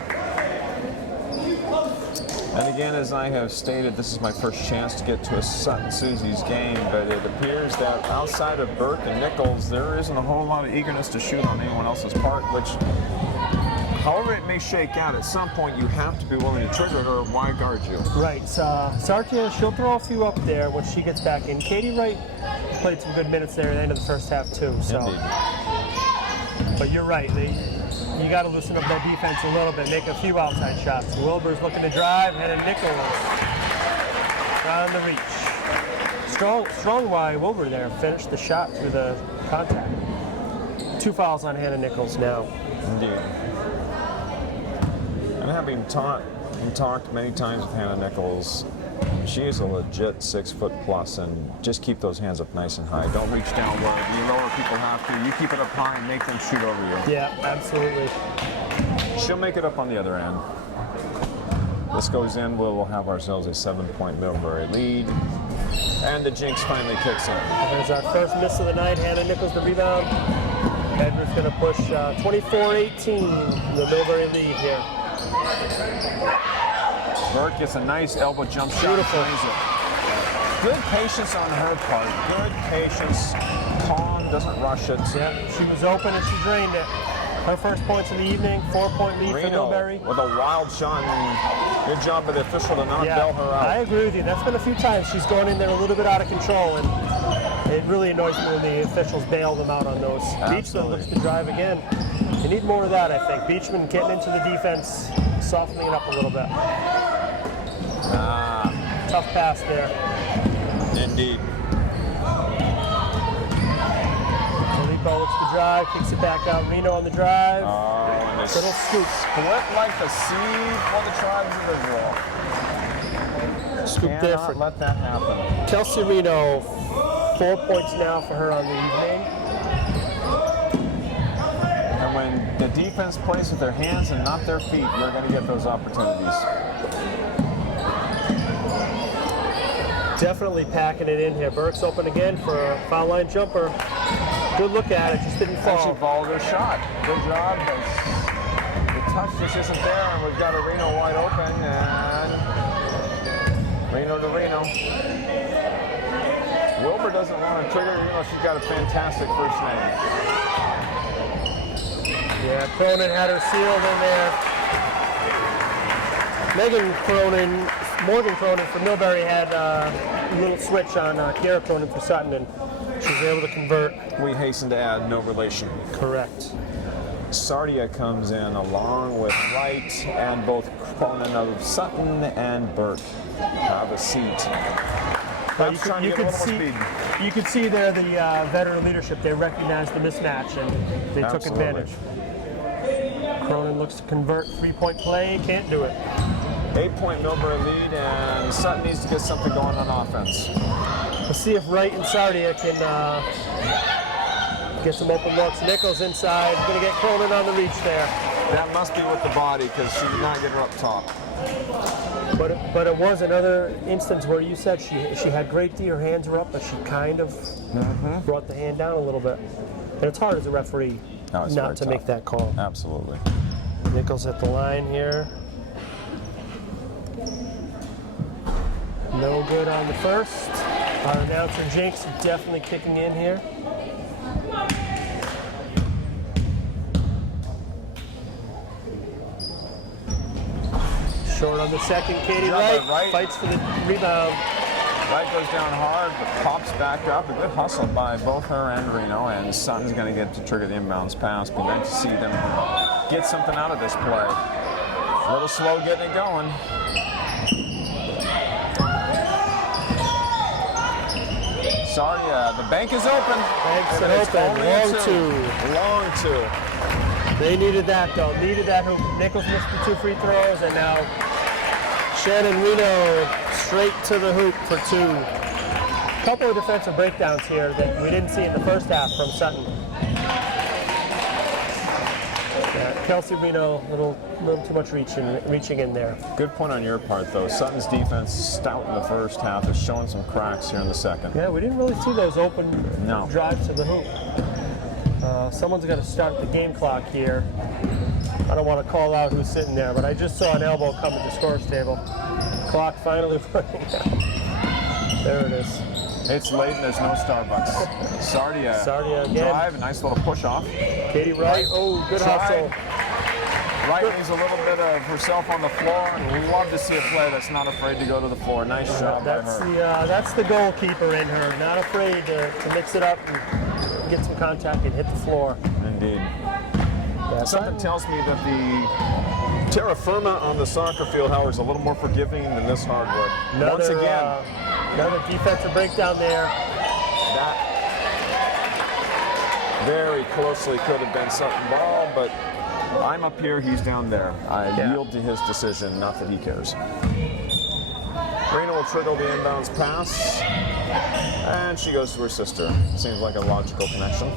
And again, as I have stated, this is my first chance to get to a Sutton Susie's game, but it appears that outside of Burke and Nichols, there isn't a whole lot of eagerness to shoot on anyone else's part, which, however it may shake out, at some point you have to be willing to trigger her. Why guard you? Right. Sartia, she'll throw a few up there when she gets back in. Katie Wright played some good minutes there at the end of the first half, too. So. Indeed. But you're right. You got to loosen up that defense a little bit, make a few outside shots. Wilbur's looking to drive, and Nichols on the reach. Strong by Wilbur there, finished the shot through the contact. 2 fouls on Hannah Nichols now. Indeed. And having talked many times with Hannah Nichols, she is a legit 6'+", and just keep those hands up nice and high. Don't reach downward. You lower people have to. You keep it up high and make them shoot over you. Yeah, absolutely. She'll make it up on the other end. This goes in, we'll have ourselves a 7-point Millbury lead. And the jinx finally kicks in. There's our first miss of the night. Hannah Nichols the rebound. Edwards going to push 24-18 the Millbury lead here. Burke gets a nice elbow jump shot. Beautiful. Good patience on her part. Good patience. Calm, doesn't rush it. Yeah, she was open and she drained it. Her first points of the evening, 4-point lead for Millbury. With a wild shot, and good job by the official to not bail her out. I agree with you. That's been a few times she's gone in there a little bit out of control, and it really annoys me when the officials bail them out on those. Beachman looks to drive again. You need more of that, I think. Beachman getting into the defense, softening it up a little bit. Tough pass there. Indeed. Filippo looks to drive, kicks it back out. Reno on the drive. Little scoop. Split like the seed for the tribes of Israel. Scoop different. Let that happen. Kelsey Reno, 4 points now for her on the evening. And when the defense plays with their hands and not their feet, you're going to get those opportunities. Definitely packing it in here. Burke's open again for a foul line jumper. Good look at it, just didn't fall. And she followed her shot. Good job. The touch just isn't there, and we've got a Reno wide open, and Reno to Reno. Wilbur doesn't want to trigger, even though she's got a fantastic first name. Yeah, Cronin had her sealed in there. Morgan Cronin for Millbury had a little switch on Kiara Cronin for Sutton, and she was able to convert. We hasten to add no relation. Correct. Sardia comes in along with Wright, and both Cronin of Sutton and Burke have a seat. But you could see there the veteran leadership. They recognized the mismatch and they took advantage. Cronin looks to convert, 3-point play, can't do it. 8-point Millbury lead, and Sutton needs to get something going on offense. Let's see if Wright and Sardia can get some open looks. Nichols inside, going to get Cronin on the reach there. That must be with the body, because she did not get her up top. But it was another instance where you said she had great D, her hands were up, but she kind of brought the hand down a little bit. And it's hard as a referee not to make that call. Absolutely. Nichols at the line here. No good on the first. Our announcer Jake's definitely kicking in here. Short on the second, Katie Wright fights for the rebound. Wright goes down hard, but pops back up. A good hustle by both her and Reno, and Sutton's going to get to trigger the inbounds pass. Be nice to see them get something out of this play. A little slow getting it going. Sorry, the bank is open. Bank's And it's open. only a Long two. Long two. They needed that though. Needed that hoop. Nichols missed the 2 free throws, and now Shannon Reno straight to the hoop for 2. A couple of defensive breakdowns here that we didn't see in the first half from Sutton. Yeah, Kelsey Reno, a little too much reaching in there. Good point on your part, though. Sutton's defense, stout in the first half, is showing some cracks here in the second. Yeah, we didn't really see those open No. drives to the hoop. Someone's got to start the game clock here. I don't want to call out who's sitting there, but I just saw an elbow come at the scores table. Clock finally running out. There it is. It's late and there's no Starbucks. Sardia again. drive, nice little push off. Katie Wright, oh, good hustle. Wright needs a little bit of herself on the floor, and we love to see a play that's not afraid to go to the floor. Nice job by her. That's the goalkeeper in her, not afraid to mix it up and get some contact and hit the floor. Indeed. Yeah, Something tells me that the terra firma on the soccer field, Howard, is a little more forgiving than this hardwood. Once again. Another defensive breakdown there. That very closely could have been Sutton ball, but I'm up here, he's down there. I yield to his decision, not that he cares. Reno will trigger the inbounds pass, and she goes to her sister. Seems like a logical connection.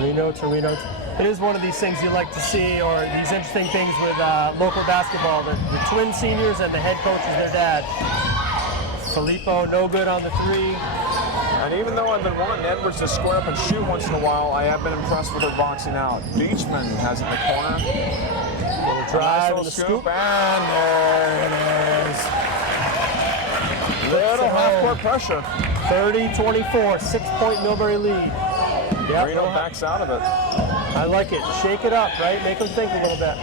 Reno to Reno. It is one of these things you like to see, or these interesting things with local basketball. The twin seniors and the head coach is their dad. Filippo, no good on the 3. And even though I've been wanting Edwards to square up and shoot once in a while, I have been impressed with her boxing out. Beachman has it in the corner. Little drive and the scoop. And there it is. Little half-court pressure. 30-24, 6-point Millbury lead. Yep. Reno backs out of it. I like it. Shake it up, right? Make them think a little bit.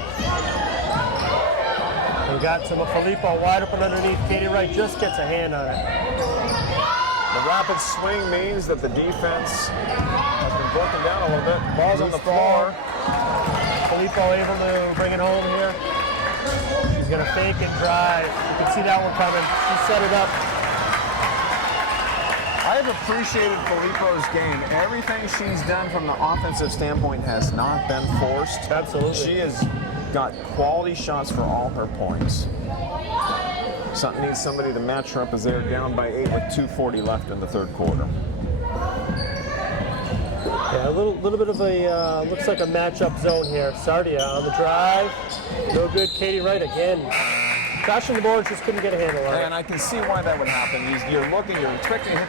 We got some of Filippo wide open underneath. Katie Wright just gets a hand on it. The rapid swing means that the defense has been broken down a little bit. Ball's on the floor. Filippo able to bring it home here. She's going to fake and drive. You can see that one coming. She set it up. I have appreciated Filippo's game. Everything she's done from the offensive standpoint has not been forced. Absolutely. She has got quality shots for all her points. Sutton needs somebody to match her up as they're down by 8 with 2:40 left in the third quarter. Yeah, a little bit of a, looks like a matchup zone here. Sardia on the drive. No good. Katie Wright again. Crashing the board, just couldn't get a handle on it. And I can see why that would happen. You're looking, you're expecting to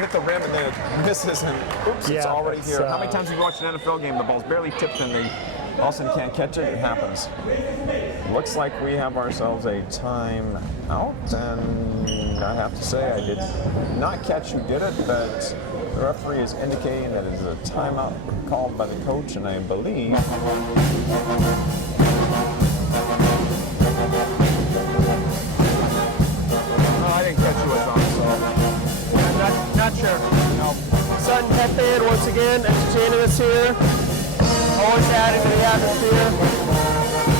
hit the rim and then it misses and oops, it's already here. How many times have you watched an NFL game, the ball's barely tipped and they all of a sudden can't catch it? It happens. Looks like we have ourselves a time out, and I have to say I did not catch who did it, but the referee is indicating that it is a timeout called by the coach, and I believe I didn't catch who was on, so I'm not sure. no. Sutton Pep Band once again entertaining us here. Always adding to the atmosphere.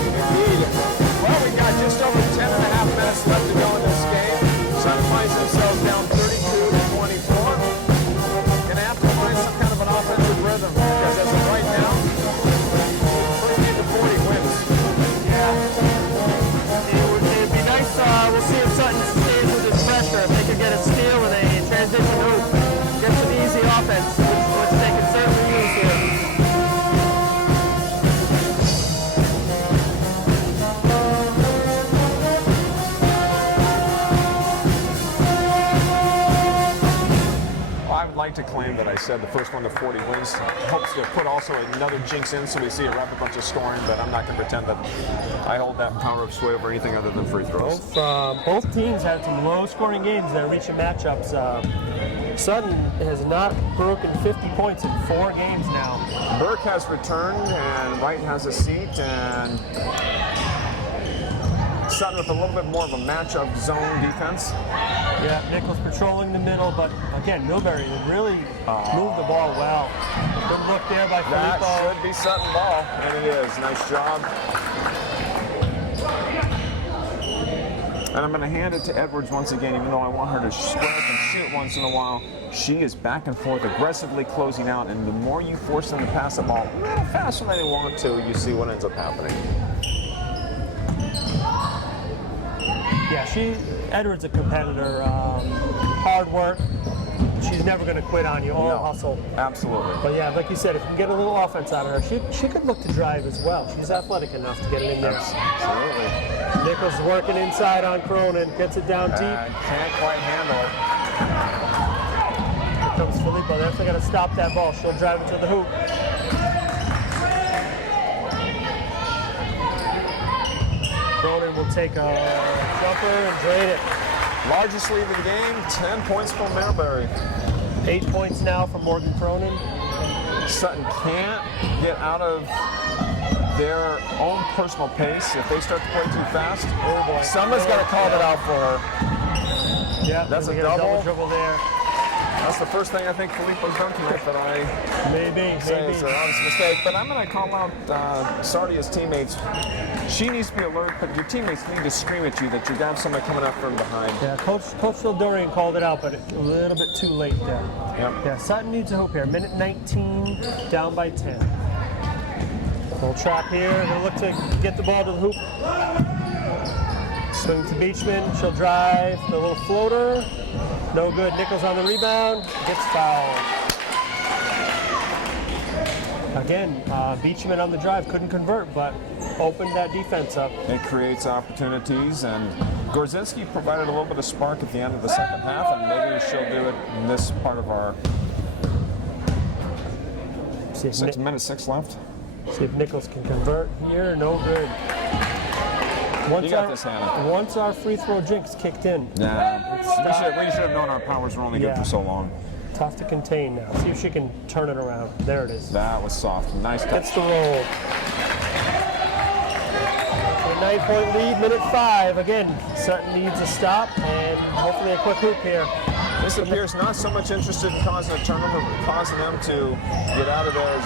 Indeed. Well, we got just over 10 and a half minutes left to go in this game. Sutton finds themselves down 32-24. Gonna have to find some kind of an offensive rhythm because as of right now, 38-40 wins. Yeah. It'd be nice. We'll see if Sutton stays with this pressure. If they could get a steal with a transition hoop, get some easy offense, which they can certainly use here. said, the first one to 40 wins. Hopes to put also another jinx in so we see a rapid bunch of scoring, but I'm not going to pretend that I hold that power of sway over anything other than free throws. Both teams had some low-scoring games. They're reaching matchups. Sutton has not broken 50 points in 4 games now. Burke has returned, and Wright has a seat, and Sutton with a little bit more of a matchup zone defense. Yeah, Nichols patrolling the middle, but again, Millbury really moved the ball well. Good look there by That Filippo. should be Sutton ball, and it is. Nice job. And I'm going to hand it to Edwards once again, even though I want her to square up and shoot once in a while. She is back and forth, aggressively closing out, and the more you force them to pass the ball a little faster than they want to, you see what ends up happening. Yeah, Edwards a competitor, hard work. She's never going to quit on you, all hustle. Absolutely. But yeah, like you said, if you can get a little offense out of her, she could look to drive as well. She's athletic enough to get it in there. Absolutely. Nichols working inside on Cronin, gets it down deep. Can't quite handle it. Here comes Filippo. They're going to stop that ball. She'll drive it to the hoop. Cronin will take a jumper and drain it. Largest lead of the game, 10 points from Millbury. 8 points now for Morgan Cronin. Sutton can't get out of their own personal pace. If they start to play too fast, someone's got to call it out for her. Yeah, That's a get double. Dribble there. That's the first thing I think Filippo's done tonight that I Maybe. say is an honest mistake. But I'm going to call out Sardia's teammates. She needs to be alert, but your teammates need to scream at you that you got somebody coming up from behind. Yeah, Coach Phil Dorian called it out, but a little bit too late there. Yep. Yeah, Sutton needs a hoop here. Minute 19, down by 10. Little trap here. They'll look to get the ball to the hoop. Swing to Beachman. She'll drive. The little floater. No good. Nichols on the rebound. Gets fouled. Again, Beachman on the drive. Couldn't convert, but opened that defense up. It creates opportunities, and Gorzinski provided a little bit of spark at the end of the second half, and maybe she'll do it in this part of our 6 minutes, 6 left. See if Nichols can convert here. No good. You got this, Hannah. Once our free throw jinx kicked in, Nah, we should have known our powers were only good for so long. tough to contain now. See if she can turn it around. There it is. That was soft. Nice touch. Gets the roll. A 9-point lead, minute 5. Again, Sutton needs a stop and hopefully a quick hoop here. This appears not so much interested in causing a turnover, but causing them to get out of their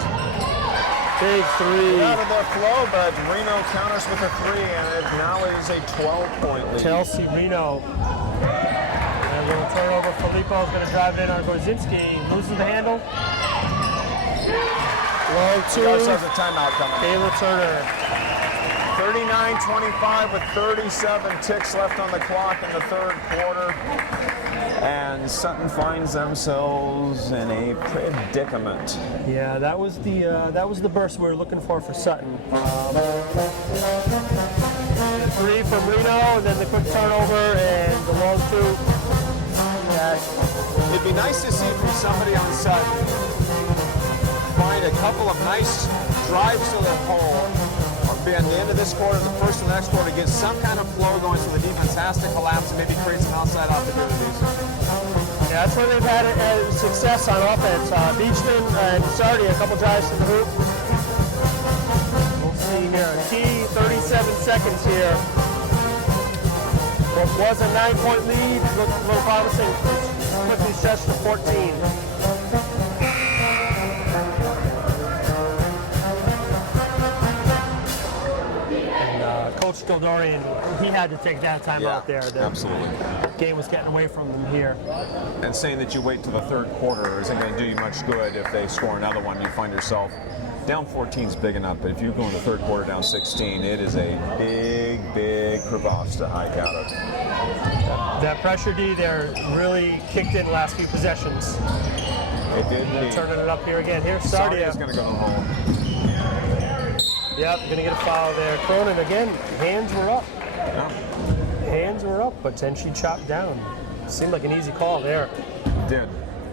Big three. out of their flow, but Reno counters with a 3, and it now is a 12-point lead. Chelsea Reno. And a little turnover. Filippo is going to drive it in on Gorzinski. Loses the handle. Long two. Gus has a timeout coming. Kayla Turner. 39-25 with 37 ticks left on the clock in the third quarter. And Sutton finds themselves in a predicament. Yeah, that was the burst we were looking for Sutton. Three from Reno, and then the quick turnover and the long two. Yeah. It'd be nice to see from somebody on Sutton find a couple of nice drives to the hole. Be at the end of this quarter, the first of the next quarter, get some kind of flow going so the defense has to collapse and maybe create some outside opportunities. Yeah, that's where they've had success on offense. Beachman and Sardi, a couple drives to the hoop. We'll see here. Key 37 seconds here. What was a 9-point lead, looked a little promising. Quickly stretched to 14. Coach Dorian, he had to take that time out there. Absolutely. Game was getting away from them here. And saying that you wait till the third quarter isn't going to do you much good. If they score another one, you find yourself down 14 is big enough, but if you go in the third quarter down 16, it is a big crevasse to hike out of. That pressure D there really kicked in the last few possessions. It did. Turning it up here again. Here's Sardi Sardia. is going to go home. Yep, gonna get a foul there. Cronin again, hands were up. Yeah. Hands were up, but then she chopped down. Seemed like an easy call there. It did.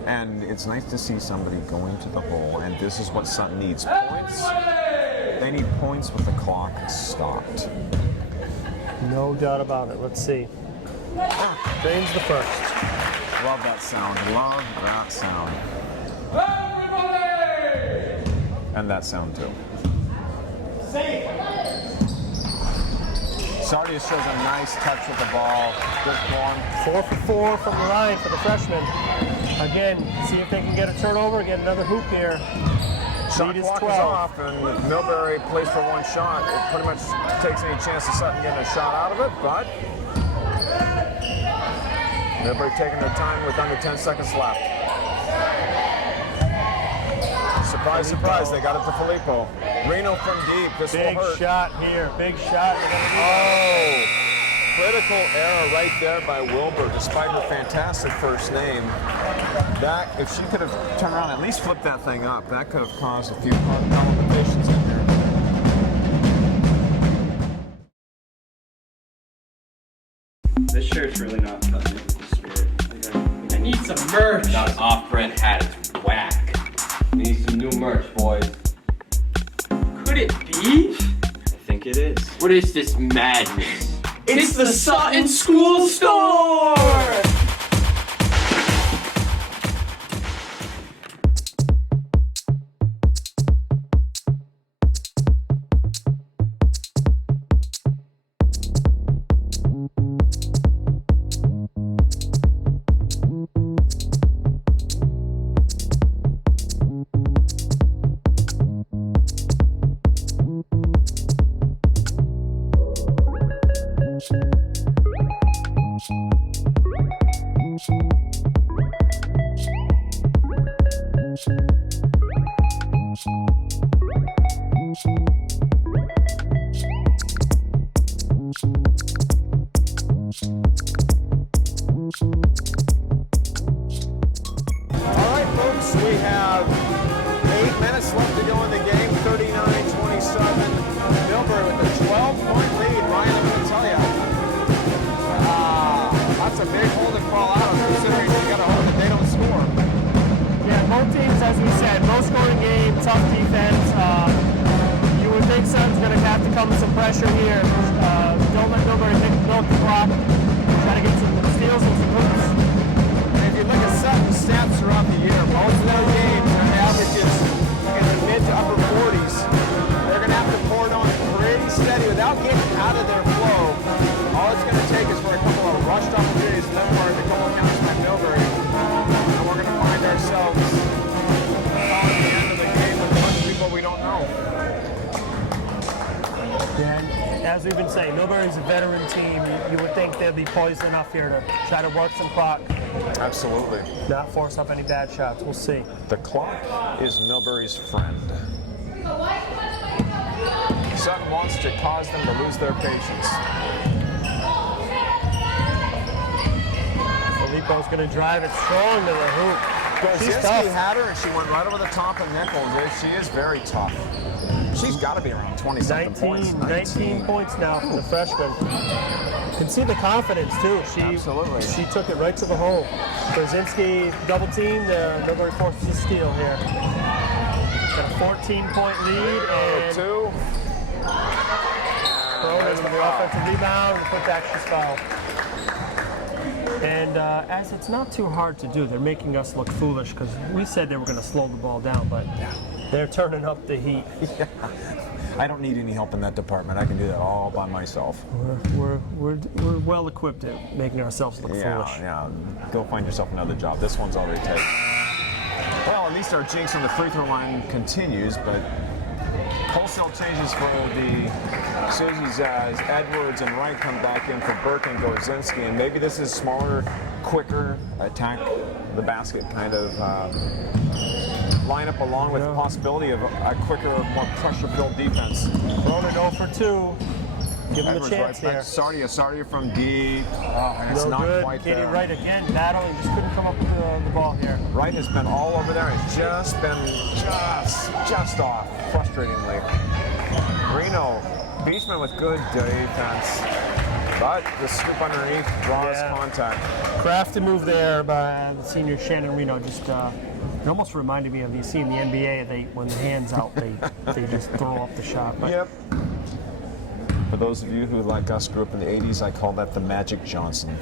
And it's nice to see somebody going to the hole, and this is what Sutton needs. Points. They need points with the clock stopped. No doubt about it. Let's see. Drains the first. Love that sound. Love that sound. And that sound too. Sardius shows a nice touch with the ball. Good form. 4 for 4 from the line for the freshman. Again, see if they can get a turnover, get another hoop here. Shot Lead is clock 12. is off, and Millbury plays for one shot. It pretty much takes any chance of Sutton getting a shot out of it, but Millbury taking their time with under 10 seconds left. Surprise, surprise, they got it to Filippo. Reno from deep, this will Big hurt. shot here, big shot. Oh, critical error right there by Wilbur, despite her fantastic first name. That, if she could have turned around and at least flipped that thing up, that could have caused a few complications in there. This shirt's really not cutting it with the spirit. I need some merch. That off-brand hat is whack. We need some new merch, boys. Could it be? I think it is. What is this madness? It's the Sutton School Store! All right, folks, we have 8 minutes left to go in the game, 39-27. Millbury with a 12-point lead. Ryan, I'm going to tell you, that's a big hole to crawl out of, considering you got a hole that they don't score. Yeah, both teams, as we said, low scoring game, tough defense. You would think Sutton's going to have to come with some pressure here. Don't let nobody milk the clock. Try to get some steals and some hoops. And if you look at Sutton's stats throughout the year, most of their games are averages in the mid to upper 40s. They're going to have to pour it on pretty steady without getting out of their flow. All it's going to take is for a couple of rushed opportunities to them work, a couple of counters by Millbury, and we're going to find ourselves calling the end of the game with a bunch of people we don't know. Yeah, and as we've been saying, Millbury's a veteran team. You would think they'd be poised enough here to try to work some clock, Absolutely. not force up any bad shots. We'll see. The clock is Millbury's friend. Sutton wants to cause them to lose their patience. Filippo's going to drive it strong to the hoop. She's Gozinski tough. had her, and she went right over the top of Nichols. She is very tough. She's got to be around 20-something points. 19 points now from the freshman. You can see the confidence too. Absolutely. She took it right to the hole. Gozinski double teamed. Millbury forces a steal here. Got a 14-point lead, and Two. Cronin with the offensive rebound and put back his foul. And as it's not too hard to do, they're making us look foolish because we said they were going to slow the ball down, but they're turning up the heat. I don't need any help in that department. I can do that all by myself. We're well equipped at making ourselves look foolish. Yeah. Go find yourself another job. This one's already taken. Well, at least our jinx on the free throw line continues, but wholesale changes for the Susies as Edwards and Wright come back in for Burke and Gozinski, and maybe this is smaller, quicker, attack the basket kind of lineup, along with the possibility of a quicker, more pressure-filled defense. Cronin 0 for 2. Give him Edwards a chance right back. here. Sardia from deep. Oh, and it's No not good. quite Katie there. Wright again battling, just couldn't come up with the ball here. Wright has been all over there. It's just been just off, frustratingly. Reno, Beachman with good defense. But the scoop underneath draws contact. Crafty move there by the senior Shannon Reno. Just it almost reminded me of you see in the NBA. When the hands out, they just throw up the shot. But Yep. For those of you who, like us, grew up in the 80s, I call that the Magic Johnson.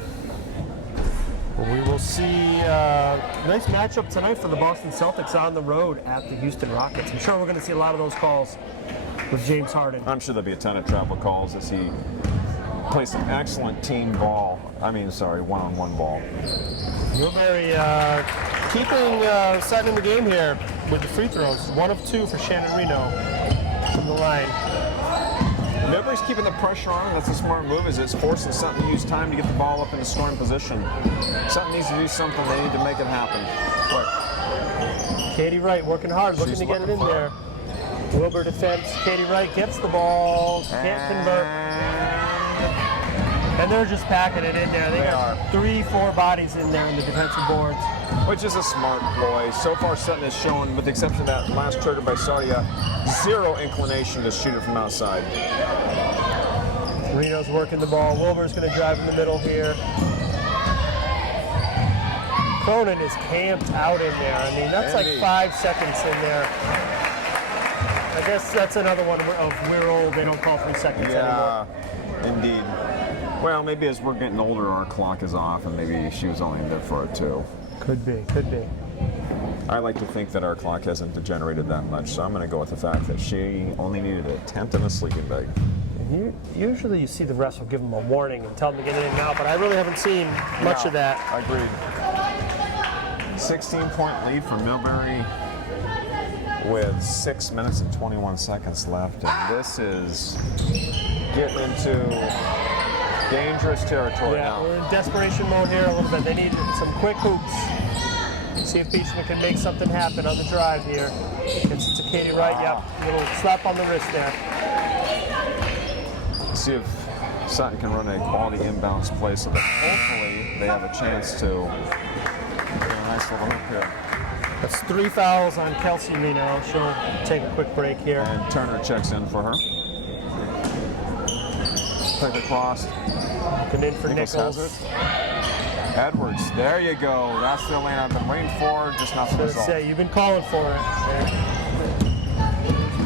we will see nice matchup tonight for the Boston Celtics on the road at the Houston Rockets. I'm sure we're going to see a lot of those calls with James Harden. I'm sure there'll be a ton of travel calls as he plays some excellent team ball. One-on-one ball. Millbury keeping Sutton in the game here with the free throws. 1 of 2 for Shannon Reno from the line. Millbury's keeping the pressure on. That's a smart move, as it's forcing Sutton to use time to get the ball up in the scoring position. Sutton needs to do something. They need to make it happen quick. Katie Wright working hard, looking to get it in there. Wilbur defense. Katie Wright gets the ball, can't convert. And they're just packing it in there. They got 3-4 bodies in there in the defensive boards. Which is a smart ploy. So far, Sutton has shown, with the exception of that last trigger by Sardia, zero inclination to shoot it from outside. Reno's working the ball. Wilbur's going to drive in the middle here. Cronin is camped out in there. I mean, that's like 5 seconds in there. I guess that's another one of we're old. They don't call 3 seconds anymore. Indeed. Well, maybe as we're getting older, our clock is off, and maybe she was only in there for it too. Could be. I like to think that our clock hasn't degenerated that much, so I'm going to go with the fact that she only needed a tenth of a sleeping bag. Usually you see the refs will give them a warning and tell them to get in and out, but I really haven't seen much of that. Agreed. 16-point lead for Millbury with 6 minutes and 21 seconds left, and this is getting into dangerous territory now. We're in desperation mode here a little bit. They need some quick hoops. See if Beachman can make something happen on the drive here. Gets it to Katie Wright. Yep, little slap on the wrist there. See if Sutton can run a quality inbounds play so that hopefully they have a chance to get a nice little hook here. That's 3 fouls on Kelsey Reno. She'll take a quick break here. And Turner checks in for her. Take across. Looking in for Nichols. Has it. Edwards, there you go. That's the lane I've been waiting for, just not the result. Say, you've been calling for it.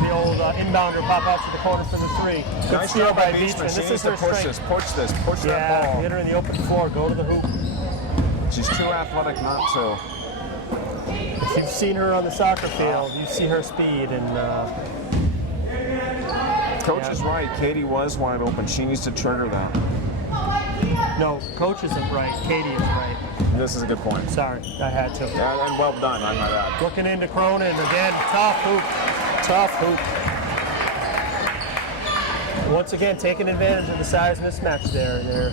The old inbounder pop out to the corner for the 3. Good Nice steal job by Beachman. Beachman. This is her strength. Push that ball. Hit her in the open floor. Go to the hoop. She's too athletic not to. If you've seen her on the soccer field, you see her speed and. Coach is right. Katie was wide open. She needs to trigger that. No, coach isn't right. Katie is right. This is a good point. Sorry, I had to. Yeah, and well done, I might add. Looking into Cronin again. Tough hoop. Tough hoop. Once again, taking advantage of the size mismatch there. They're a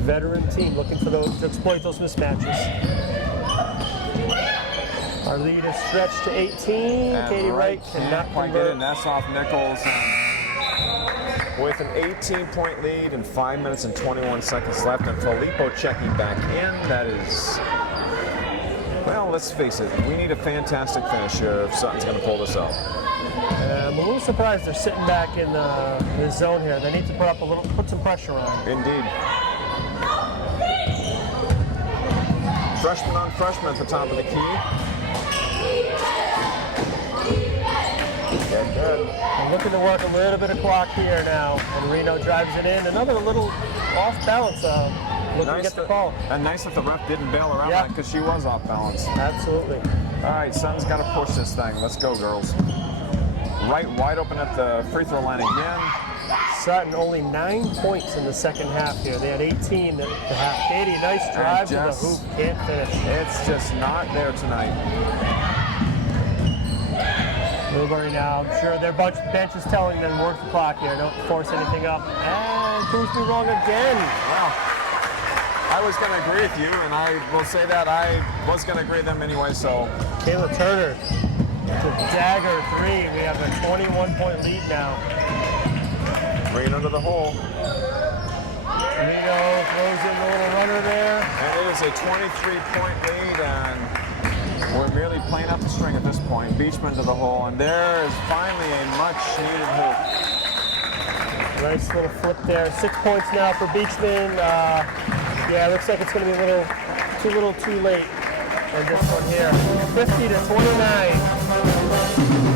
veteran team looking for those to exploit those mismatches. Our lead is stretched to 18. And Katie Wright cannot quite convert. get in. That's off Nichols. With an 18-point lead and 5 minutes and 21 seconds left, and Filippo checking back in. That is, well, let's face it, we need a fantastic finish here if Sutton's going to pull this out. I'm a little surprised they're sitting back in the zone here. They need to put some pressure on. Indeed. Freshman on freshman at the top of the key. Good. I'm looking to work a little bit of clock here now. And Reno drives it in. Another little off balance. Looking to get the call. And nice that the ref didn't bail her out because she was off balance. Absolutely. All right, Sutton's got to push this thing. Let's go, girls. Right wide open at the free throw line again. Sutton only 9 points in the second half here. They had 18 at the half. Katie, nice drive to the hoop. Can't finish. It's just not there tonight. Millbury now, I'm sure their bench is telling them work the clock here. Don't force anything up. And proves me wrong again. Well, I was going to agree with you, and I will say that I was going to agree with them anyway, so. Kayla Turner, the dagger 3. We have a 21-point lead now. Bring it under the hole. Reno throws in the little runner there. And it is a 23-point lead, and we're merely playing out the string at this point. Beachman to the hole, and there is finally a much-needed hoop. Nice little flip there. 6 points now for Beachman. Yeah, it looks like it's going to be a little too late in this one here. 50 to 29.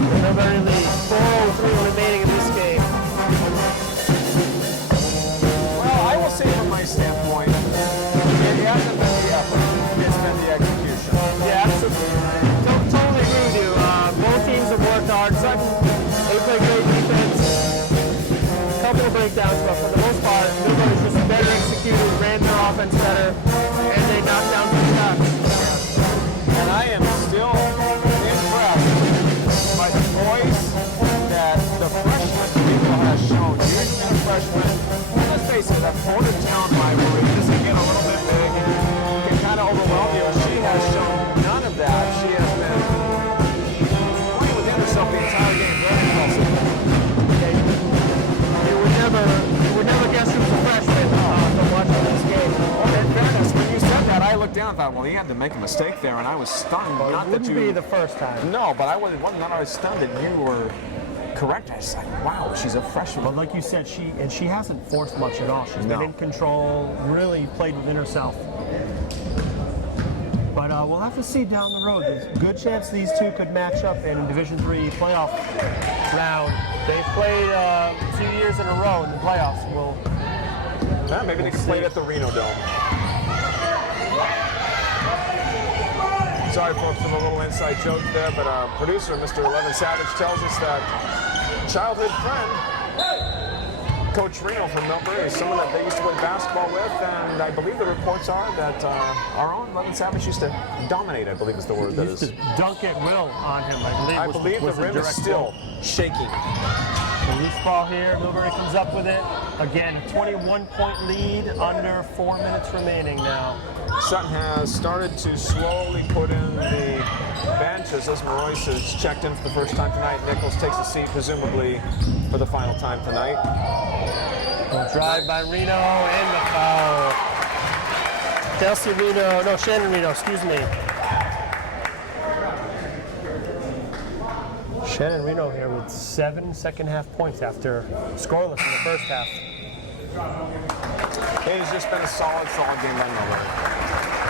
The Millbury lead. 4:03 remaining in this game. Well, I will say from my standpoint, it hasn't been the effort. It's been the execution. Yeah, absolutely. Totally agree with you. Both teams have worked hard. Sutton, they play great defense. Couple of breakdowns, but for the most part, Millbury's just better executed, ran their offense better, and they knocked down some shots. And I am still impressed by the voice that the freshman people has shown. Usually the freshmen, let's face it, that Bordertown rivalry, this can get a little bit big, can kind of overwhelm you. She has shown none of that. She has been playing within herself the entire game. Very impressive. You would never guess he was a freshman from watching this game. Well, in fairness, when you said that, I looked down and thought, well, he had to make a mistake there, and I was stunned. Well, not it that wouldn't you be the first time. No, but I wasn't stunned that you were correct. I was like, wow, she's a freshman. But like you said, she hasn't forced much at all. She's No. been in control, really played within herself. But we'll have to see down the road. There's a good chance these two could match up in Division III playoff round. They've played 2 years in a row in the playoffs. Yeah, maybe they can play it at the Reno Dome. Sorry, folks, for the little inside joke there, but our producer, Mr. Levin Savage, tells us that childhood friend, Coach Reno from Millbury, is someone that they used to play basketball with, and I believe the reports are that our own Levin Savage used to dominate, I believe is the word that Used is. to dunk at will on him, I believe the rim is still shaking. The loose ball here, Millbury comes up with it. Again, a 21-point lead, under 4 minutes remaining now. Sutton has started to slowly put in the bench as Royce has checked in for the first time tonight. Nichols takes a seat, presumably for the final time tonight. Drive by Reno and the foul. Shannon Reno, excuse me. Shannon Reno here with 7 second-half points after scoreless in the first half. It has just been a solid game by Millbury.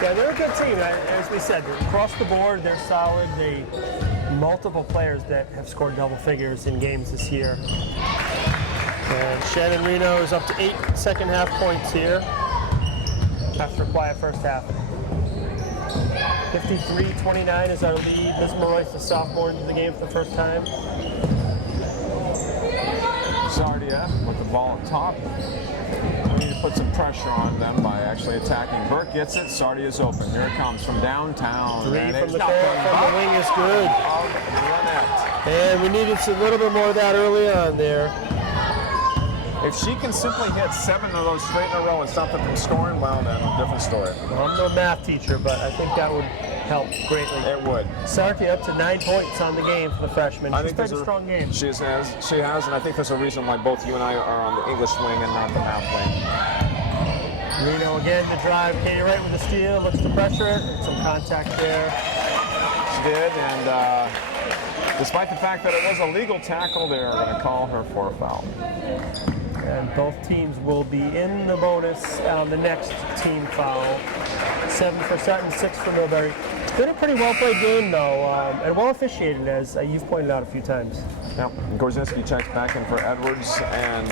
Yeah, they're a good team. As we said, across the board, they're solid. They multiple players that have scored double figures in games this year. And Shannon Reno is up to 8 second-half points here after a quiet first half. 53-29 is our lead. Miss Royce, the sophomore, into the game for the first time. Sardia with the ball up top. We need to put some pressure on them by actually attacking. Burke gets it. Sardia's open. Here it comes from downtown. Three And from it's the not court, going from the wing is good. Lynette. And we needed a little bit more of that early on there. If she can simply hit 7 of those straight in a row and stop them from scoring, well, then different story. Well, I'm no math teacher, but I think that would help greatly. It would. Sarti up to 9 points on the game for the freshman. She's played a strong game. She has, and I think there's a reason why both you and I are on the English wing and not the math wing. Reno again to drive. Katie Wright with the steal, looks to pressure it. Some contact there. She did, and despite the fact that it was a legal tackle, they're going to call her for a foul. And both teams will be in the bonus on the next team foul. 7 for Sutton, 6 for Millbury. Been a pretty well-played game, though, and well officiated, as you've pointed out a few times. Now, Gorzinski checks back in for Edwards, and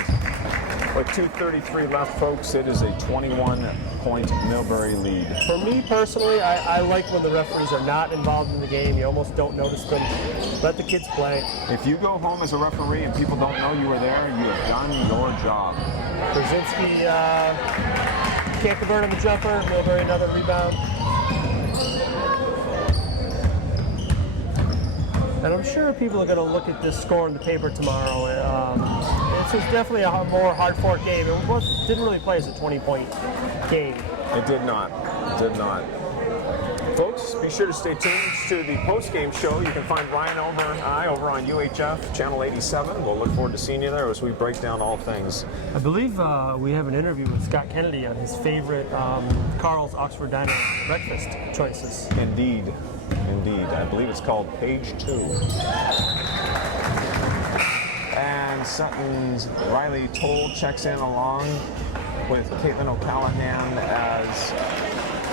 with 2:33 left, folks, it is a 21-point Millbury lead. For me personally, I like when the referees are not involved in the game. You almost don't notice them. Let the kids play. If you go home as a referee and people don't know you were there, you have done your job. Gorzinski can't convert on the jumper. Millbury another rebound. And I'm sure people are going to look at this score in the paper tomorrow. This was definitely a more hard-fought game. It didn't really play as a 20-point game. It did not. It did not. Folks, be sure to stay tuned to the post-game show. You can find Ryan and I over on UHF, Channel 87. We'll look forward to seeing you there as we break down all things. I believe we have an interview with Scott Kennedy on his favorite Carl's Oxford Diner breakfast choices. Indeed. Indeed. I believe it's called Page 2. And Sutton's Riley Toll checks in along with Caitlin O'Callahan as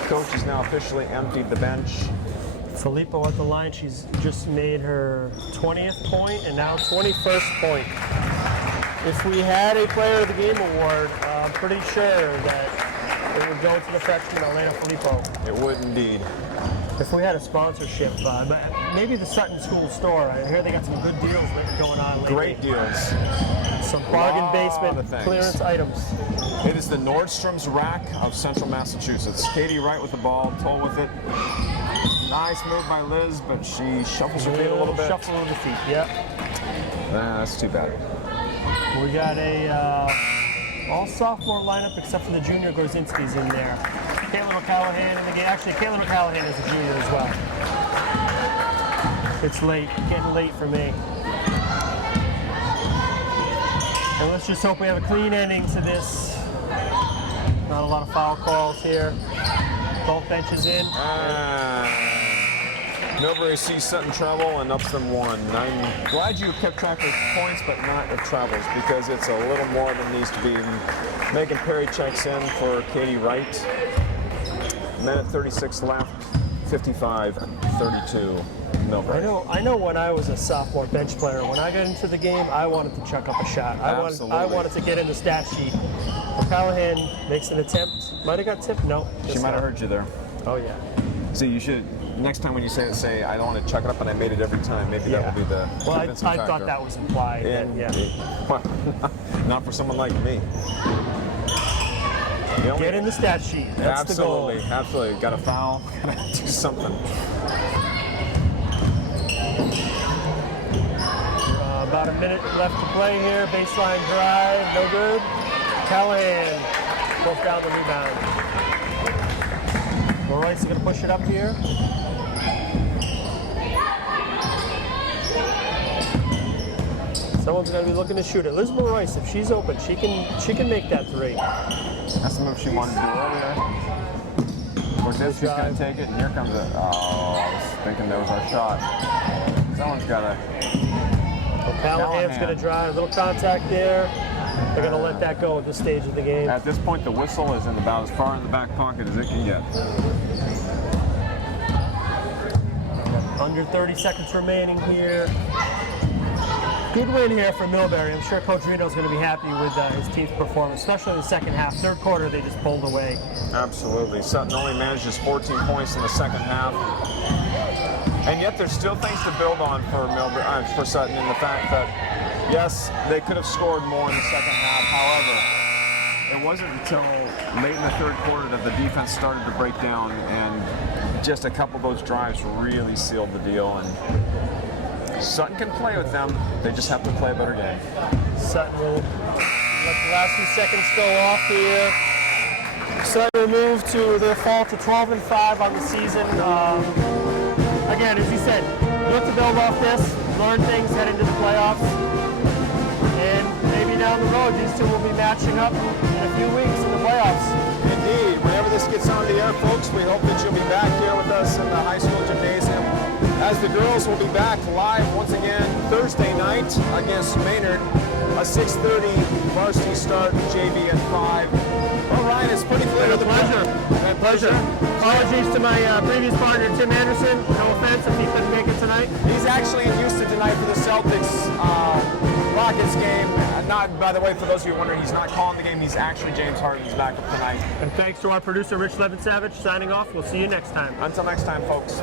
coach has now officially emptied the bench. Filippo at the line. She's just made her 20th point and now 21st point. If we had a Player of the Game award, I'm pretty sure that it would go to the freshman Elena Filippo. It would indeed. If we had a sponsorship, maybe the Sutton School store. I hear they got some good deals going on lately. Great deals. Some bargain Lot of basement things. clearance items. It is the Nordstrom's rack of Central Massachusetts. Katie Wright with the ball, Toll with it. Nice move by Liz, but she shuffles her feet a little bit. Shuffle of the feet, yeah. That's too bad. We got a all sophomore lineup except for the junior Gorzinski's in there. Caitlin O'Callahan in the game. Actually, Caitlin O'Callahan is a junior as well. It's late, getting late for me. And let's just hope we have a clean ending to this. Not a lot of foul calls here. Both benches in. Millbury sees Sutton travel and ups them one. I'm glad you kept track of points, but not of travels, because it's a little more than needs to be. Megan Perry checks in for Katie Wright. Minute 36 left, 55-32. Millbury. I know when I was a sophomore bench player, when I got into the game, I wanted to chuck up a shot. I wanted to get in the stat sheet. O'Callahan makes an attempt. Might have got tipped. No. She might have heard you there. Oh, yeah. See, you should, next time when you say it, say, I don't want to chuck it up and I made it every time. Maybe that will be the Well, I convincing factor. thought that was implied. And, yeah. Not for someone like me. Get in the stat sheet. That's the goal. Absolutely. Got a foul. Got to do something. About a minute left to play here. Baseline drive, no good. Callahan goes down the rebound. Rice is going to push it up here. Someone's going to be looking to shoot it. Liz Rice, if she's open, she can make that three. That's the move she wanted to do earlier. Gorzinski's going to take it, and here comes it. Oh, I was thinking that was our shot. Someone's got to. Callahan's going to drive. A little contact there. They're going to let that go at this stage of the game. At this point, the whistle is in about as far in the back pocket as it can get. Under 30 seconds remaining here. Good win here for Millbury. I'm sure Coach Rito's going to be happy with his team's performance, especially in the second half. Third quarter, they just pulled away. Absolutely. Sutton only manages 14 points in the second half. And yet there's still things to build on for Sutton in the fact that, yes, they could have scored more in the second half. However, it wasn't until late in the third quarter that the defense started to break down, and just a couple of those drives really sealed the deal. And Sutton can play with them. They just have to play a better game. Sutton will let the last few seconds go off here. Sutton will move to their fall to 12-5 on the season. Again, as you said, look to build off this, learn things, head into the playoffs, and maybe down the road these two will be matching up in a few weeks in the playoffs. Indeed. Whenever this gets on the air, folks, we hope that you'll be back here with us in the high school gymnasium, as the girls will be back live once again Thursday night against Maynard, a 6:30 varsity start, JV at 5. Well, Ryan, it's pretty clear. It's a pleasure. My pleasure. Apologies to my previous partner, Tim Anderson. No offense if he couldn't make it tonight. He's actually in Houston tonight for the Celtics Rockets game. Not, by the way, for those of you wondering, he's not calling the game. He's actually James Harden's backup tonight. And thanks to our producer, Rich Levin-Savage, signing off. We'll see you next time. Until next time, folks.